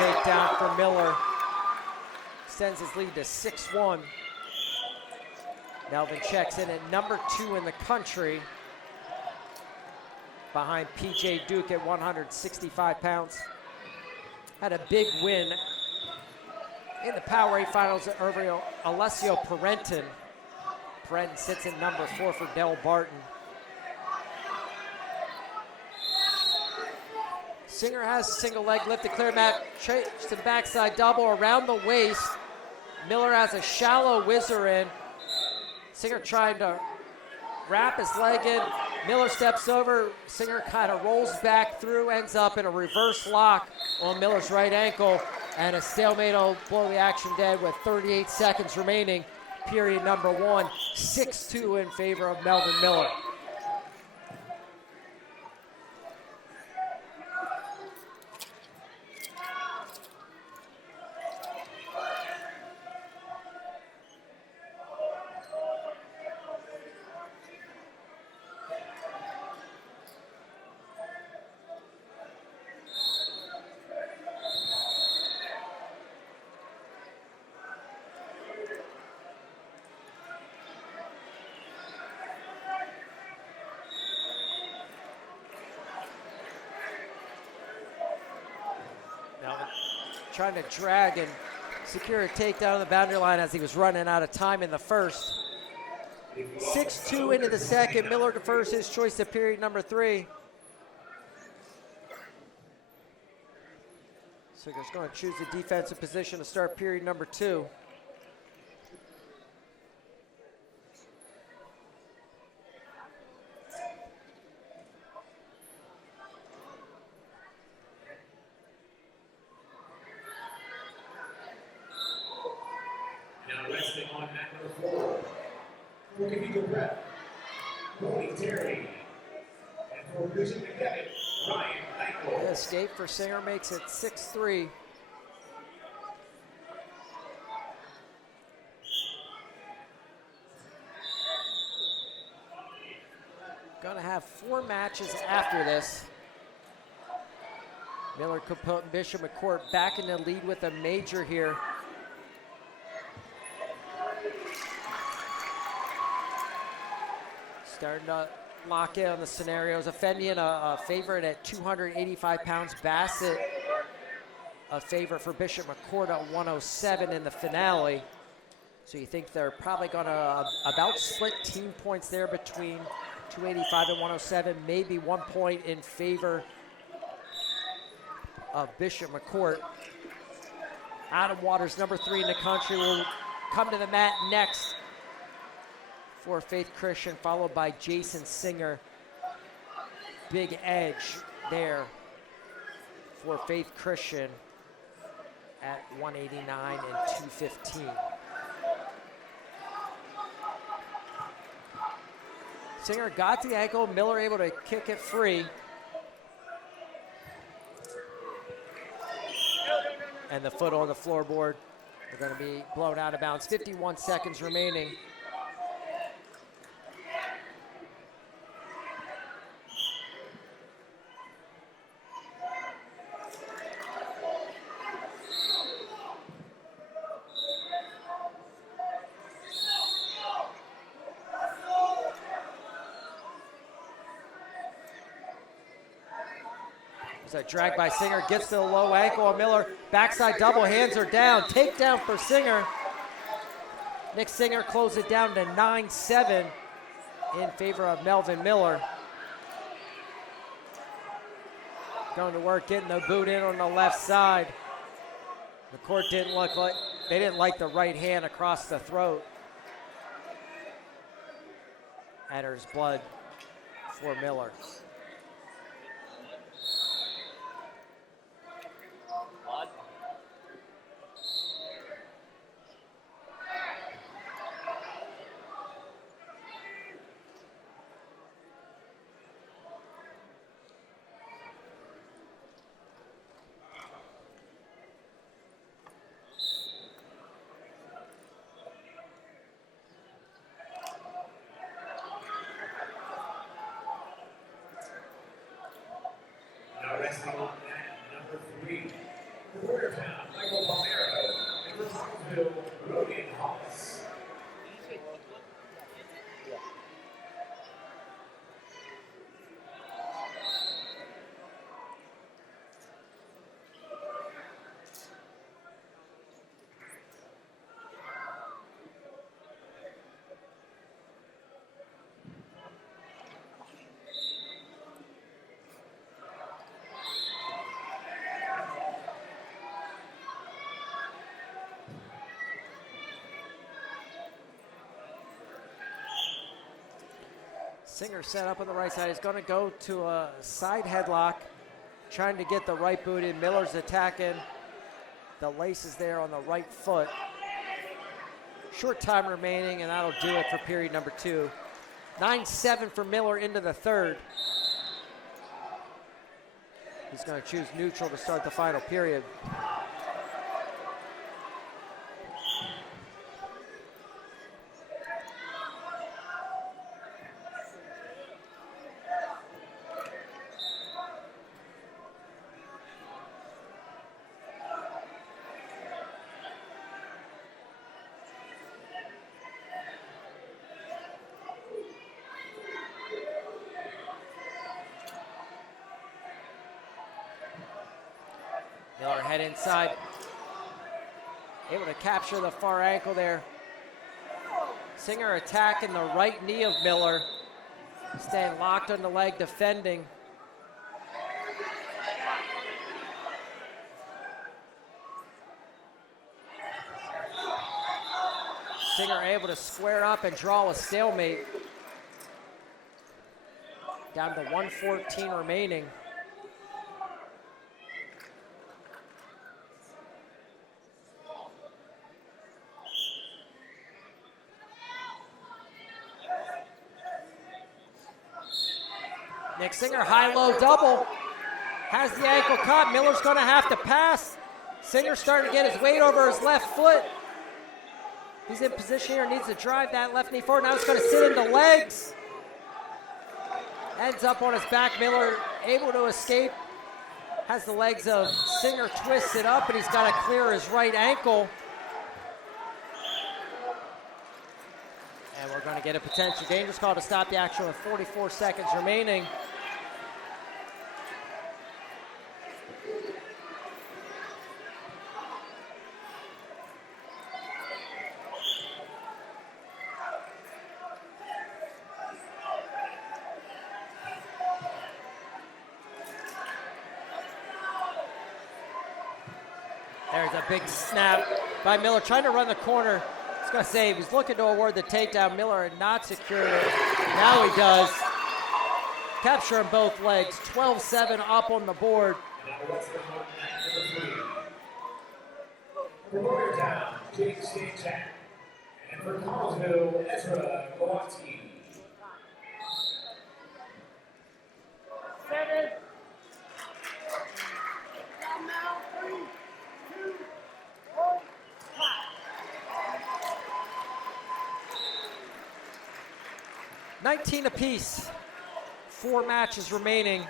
takedown for Miller. Extends his lead to 6-1. Melvin checks in at number 2 in the country, behind PJ Duke at 165 pounds. Had a big win in the PIAA finals over Alessio Parenton. Parenton sits at number 4 for Del Barton. Singer has a single leg lift to clear mat, to the backside double around the waist. Miller has a shallow whizzer in. Singer trying to wrap his leg in. Miller steps over. Singer kind of rolls back through, ends up in a reverse lock on Miller's right ankle, and a stalemate will blow the action dead with 38 seconds remaining. Period number 1, 6-2 in favor of Melvin Miller. Trying to drag and secure a takedown on the boundary line as he was running out of time in the first. 6-2 into the second. Miller defers his choice to period number 3. Singer's going to choose the defensive position to start period number 2. The escape for Singer makes it 6-3. Gonna have 4 matches after this. Miller could put Bishop McCort back in the lead with a major here. Starting to lock in on the scenarios. Offending a favorite at 285 pounds. Bassett a favorite for Bishop McCort at 107 in the finale. So you think they're probably gonna about split team points there between 285 and 107. Maybe 1 point in favor of Bishop McCort. Adam Waters, number 3 in the country, will come to the mat next for Faith Christian, followed by Jason Singer. Big edge there for Faith Christian at 189 and 215. Singer got the ankle, Miller able to kick it free. And the foot on the floorboard. They're going to be blown out of bounds. 51 seconds remaining. A drag by Singer, gets to the low ankle. Miller, backside double, hands are down. Takedown for Singer. Nick Singer closed it down to 9-7 in favor of Melvin Miller. Going to work, getting the boot in on the left side. McCort didn't look like, they didn't like the right hand across the throat. Enters blood for Miller. Wrestling on mat number 3, quarterfinals. Singer set up on the right side. He's going to go to a side headlock, trying to get the right boot in. Miller's attacking. The laces there on the right foot. Short time remaining, and that'll do it for period number 2. 9-7 for Miller into the third. He's going to choose neutral to start the final period. Miller head inside, able to capture the far ankle there. Singer attacking the right knee of Miller, staying locked on the leg, defending. Singer able to square up and draw a stalemate. Down to 1:14 remaining. Nick Singer, high-low double, has the ankle caught. Miller's gonna have to pass. Singer starting to get his weight over his left foot. He's in position here, needs to drive that left knee forward. Now it's gonna sit into legs. Ends up on his back. Miller able to escape. Has the legs of Singer twisted up, and he's gotta clear his right ankle. And we're gonna get a potential dangerous call to stop the action with 44 seconds remaining. There's a big snap by Miller, trying to run the corner. I was going to say, he was looking to award the takedown. Miller had not secured it. Now he does. Capturing both legs. 12-7 up on the board. For Boyertown, Jake Stanchak. And for Collinsville, Ezra Gawatski. 7. 19 apiece. 4 matches remaining.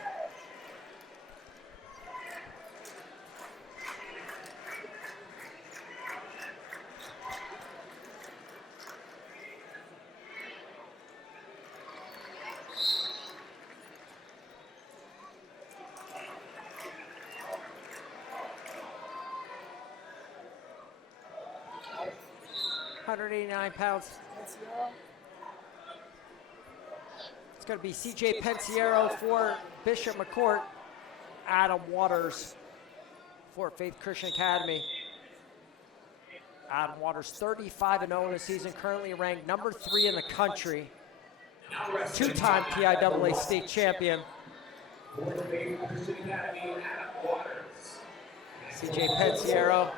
£189. It's going to be CJ Pensiero for Bishop McCort. Adam Waters for Faith Christian Academy. Adam Waters 35-0 in the season, currently ranked number 3 in the country. 2-time PIAA state champion. CJ Pensiero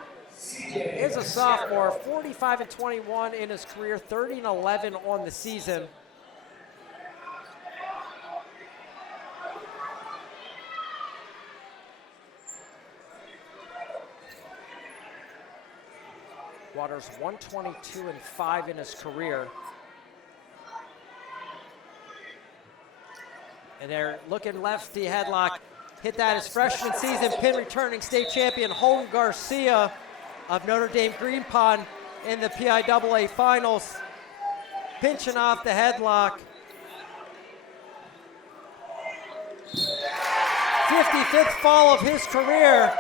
is a sophomore, 45-21 in his career, 30-11 on the season. Waters 122-5 in his career. And they're looking lefty headlock. Hit that his freshman season, pin returning state champion Holden Garcia of Notre Dame Green Pond in the PIAA finals. Pinching off the headlock. 55th fall of his career.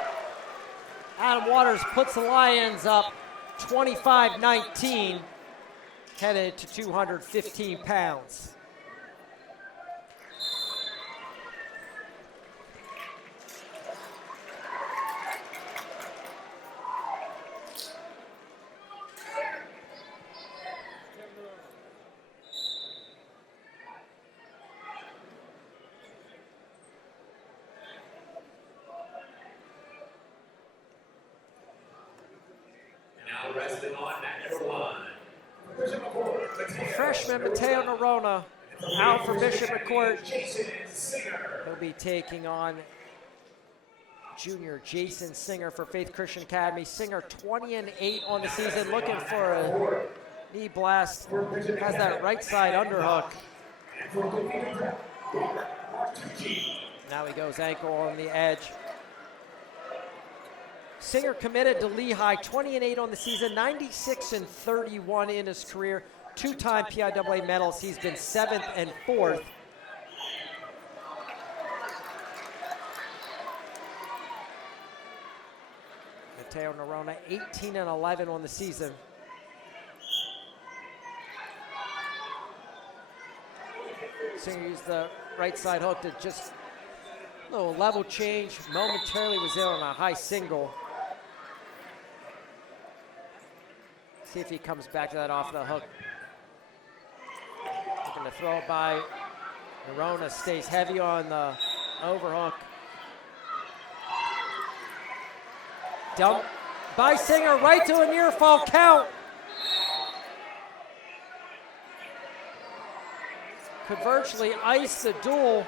Adam Waters puts the Lions up 25-19, headed to 215 pounds. Now wrestling on mat number 1. Bishop McCort. Freshman Mateo Nerona out for Bishop McCort. Jason Singer. He'll be taking on junior Jason Singer for Faith Christian Academy. Singer 20-8 on the season, looking for a knee blast. Has that right side underhook. Now he goes ankle on the edge. Singer committed to Lehigh, 20-8 on the season, 96-31 in his career. Two-time PIAA medals. He's been 7th and 4th. Mateo Nerona, 18-11 on the season. Singer used the right side hook to just a little level change. Momentarily was in on a high single. See if he comes back to that off the hook. Looking to throw it by Nerona, stays heavy on the overhook. Dump by Singer, right to a near fall count. Could virtually ice the duel.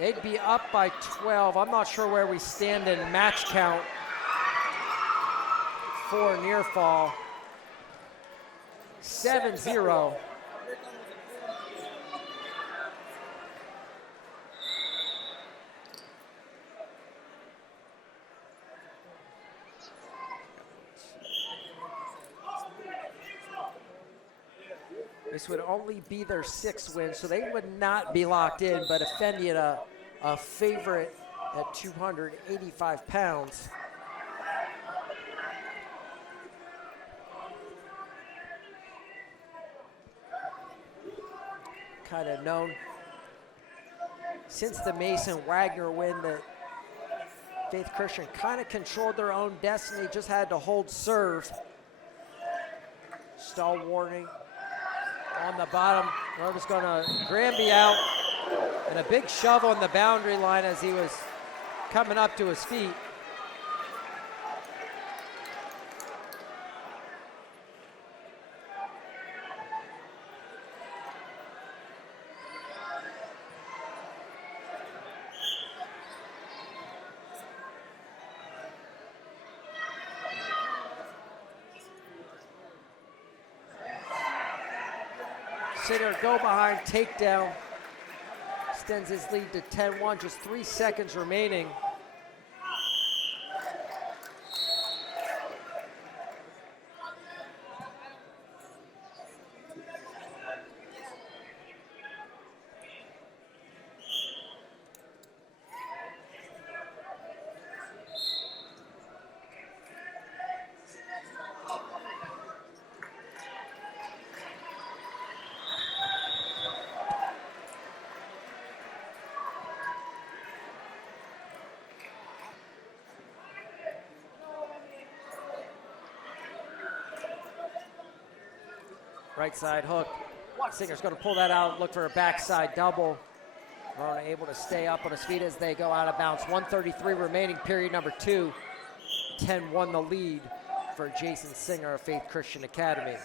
They'd be up by 12. I'm not sure where we stand in match count for near fall. 7-0. This would only be their 6th win, so they would not be locked in, but offended a favorite at 285 pounds. Kind of known since the Mason Wagner win that Faith Christian kind of controlled their own destiny, just had to hold serve. Stall warning on the bottom. Nerva's going to Granby out, and a big shove on the boundary line as he was coming up to his feet. Singer go behind takedown, extends his lead to 10-1, just 3 seconds remaining. Right side hook. Singer's going to pull that out, look for a backside double. Nerona able to stay up on his feet as they go out of bounds. 1:33 remaining, period number 2. 10-1 the lead for Jason Singer of Faith Christian Academy.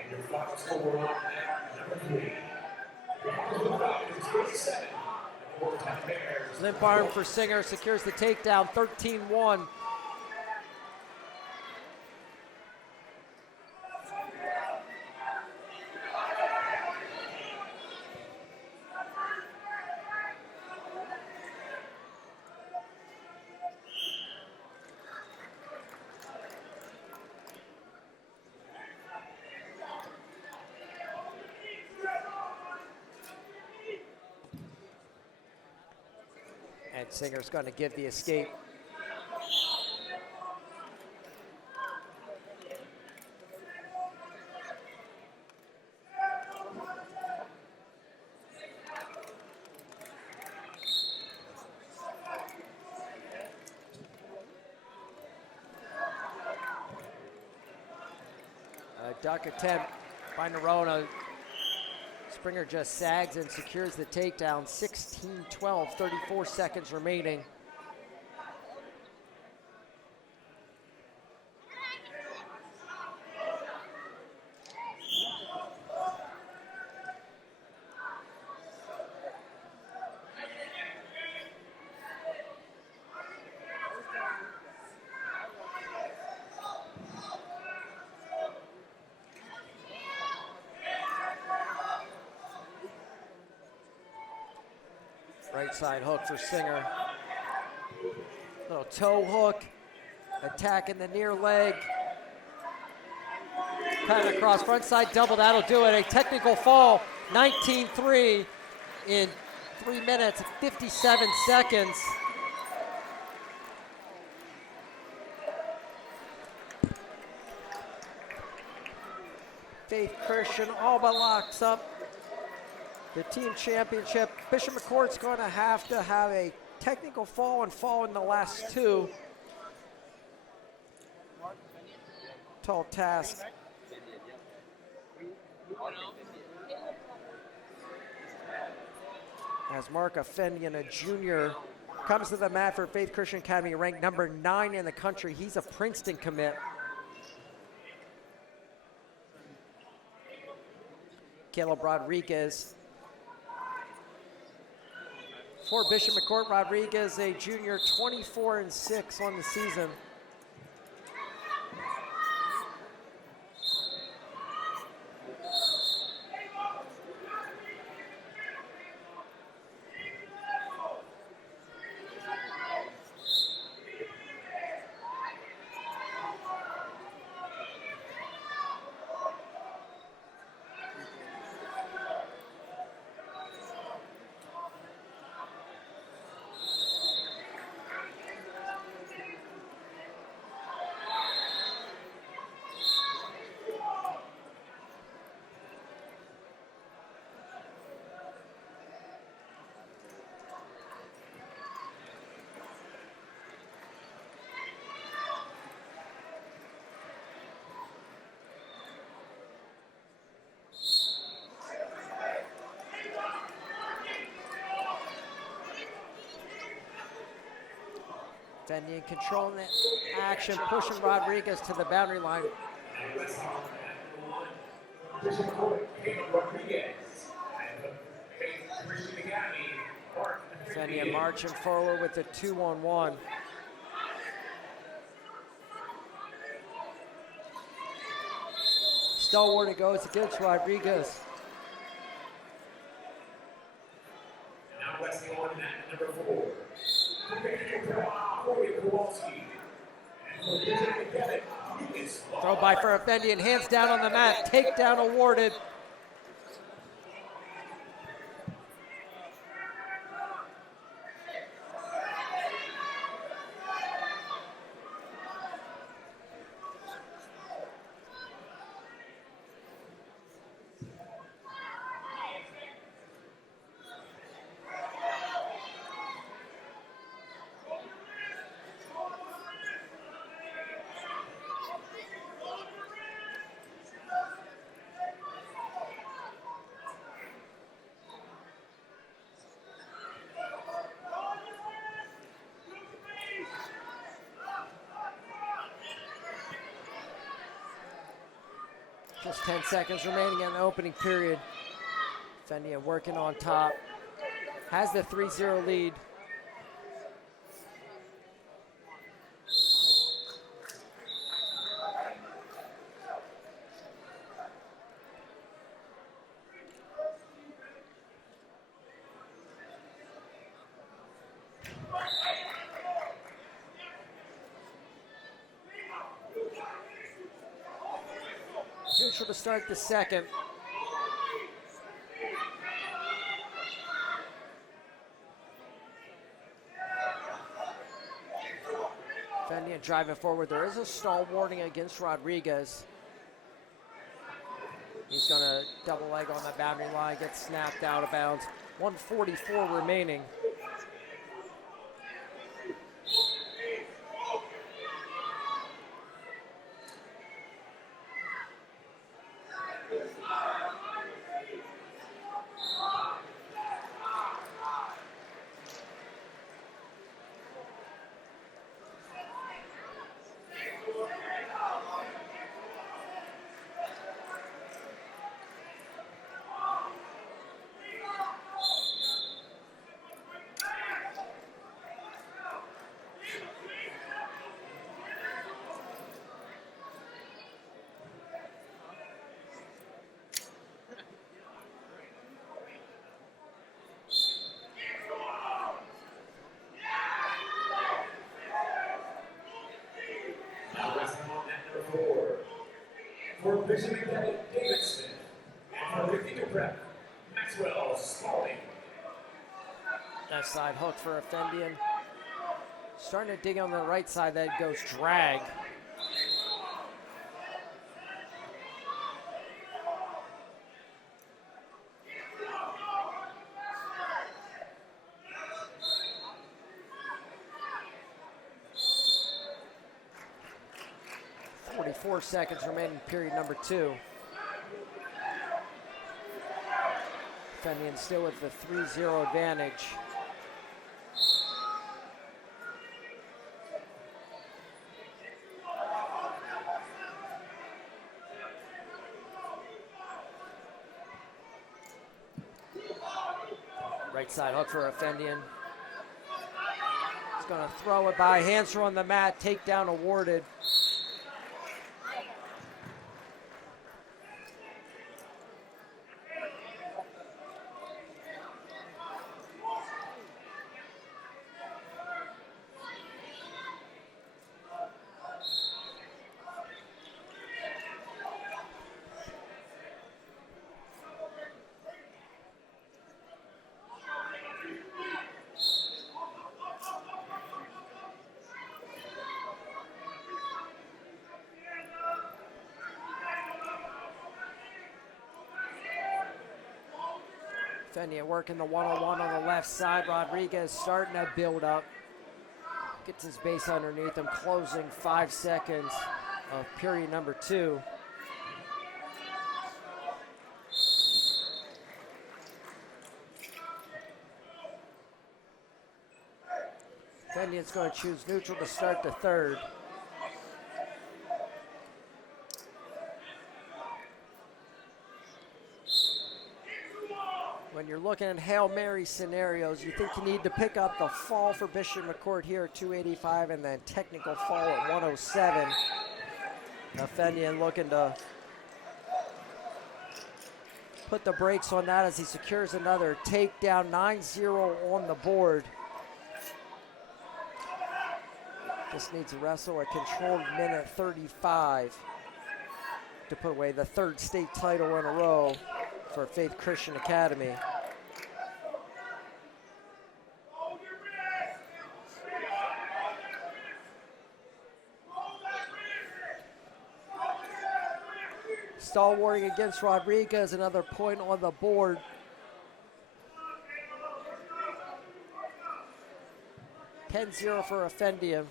And your final score on mat number 3. Limp arm for Singer, secures the takedown, 13-1. And Singer's going to give the escape. Duck attempt by Nerona. Springer just sags and secures the takedown. 16-12, 34 seconds remaining. Right side hook for Singer. Little toe hook, attacking the near leg. Cut across, front side double, that'll do it. A technical fall, 19-3 in 3 minutes, 57 seconds. Faith Christian all but locks up the team championship. Bishop McCourt's going to have a technical fall and fall in the last two. Tall task. As Mark Offendian, a junior, comes to the mat for Faith Christian Academy, ranked number 9 in the country. He's a Princeton commit. Caleb Rodriguez. For Bishop McCort, Rodriguez, a junior, 24-6 on the season. Offendian controlling the action, pushing Rodriguez to the boundary line. Offendian marching forward with the 2-on-1. Stalwart it goes against Rodriguez. Now wrestling on mat number 4. Throw by for Offendian, hands down on the mat, takedown awarded. Just 10 seconds remaining in the opening period. Offendian working on top. Has the 3-0 lead. Neutral to start the second. Offendian driving forward. There is a stall warning against Rodriguez. He's going to double leg on the boundary line, gets snapped out of bounds. 1:44 remaining. For Bishop McDevitt, David Smith. And for Cathedral Prep, Maxwell Spalding. Left side hook for Effendian. Starting to dig on the right side, that goes drag. .44 seconds remaining, period number 2. Effendian still with the 3-0 advantage. Right side hook for Effendian. He's going to throw it by, hands are on the mat, takedown awarded. Effendian working the one-on-one on the left side. Rodriguez starting to build up. Gets his base underneath him, closing 5 seconds of period number 2. Effendian's going to choose neutral to start the 3rd. When you're looking at Hail Mary scenarios, you think you need to pick up the fall for Bishop McCort here at 285 and then technical fall at 107. Effendian looking to put the brakes on that as he secures another takedown, 9-0 on the board. Just needs to wrestle a controlled minute 35 to put away the 3rd state title in a row for Faith Christian Academy. Stall warning against Rodriguez, another point on the board. $10-0 for Effendian.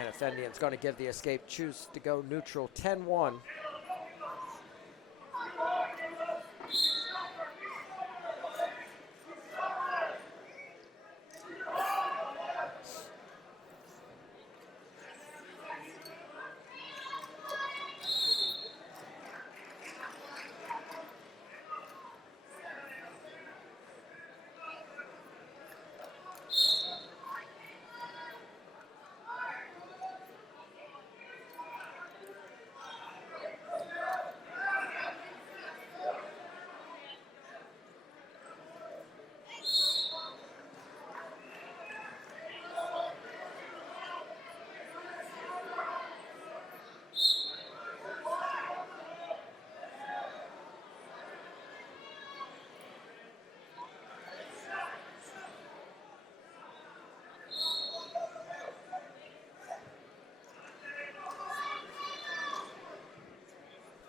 And Effendian's going to give the escape, choose to go neutral, 10-1.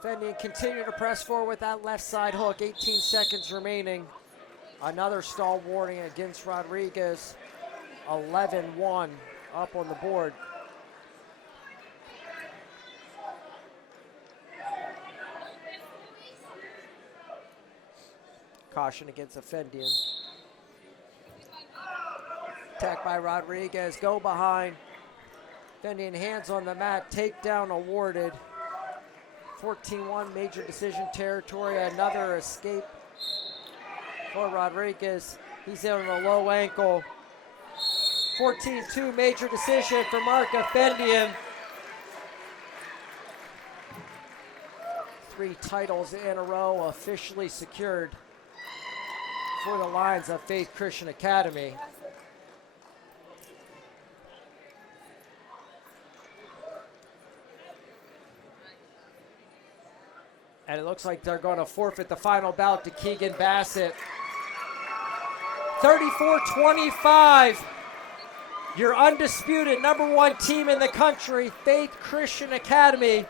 Effendian continue to press forward with that left side hook, 18 seconds remaining. Another stall warning against Rodriguez, 11-1 up on the board. Caution against Effendian. Attack by Rodriguez, go behind. Effendian hands on the mat, takedown awarded. 14-1, major decision territory. Another escape for Rodriguez. He's in on a low ankle. 14-2 major decision for Mark Efendian. 3 titles in a row officially secured for the Lions of Faith Christian Academy. And it looks like they're going to forfeit the final bout to Keegan Bassett. 34-25. Your undisputed #1 team in the country, Faith Christian Academy,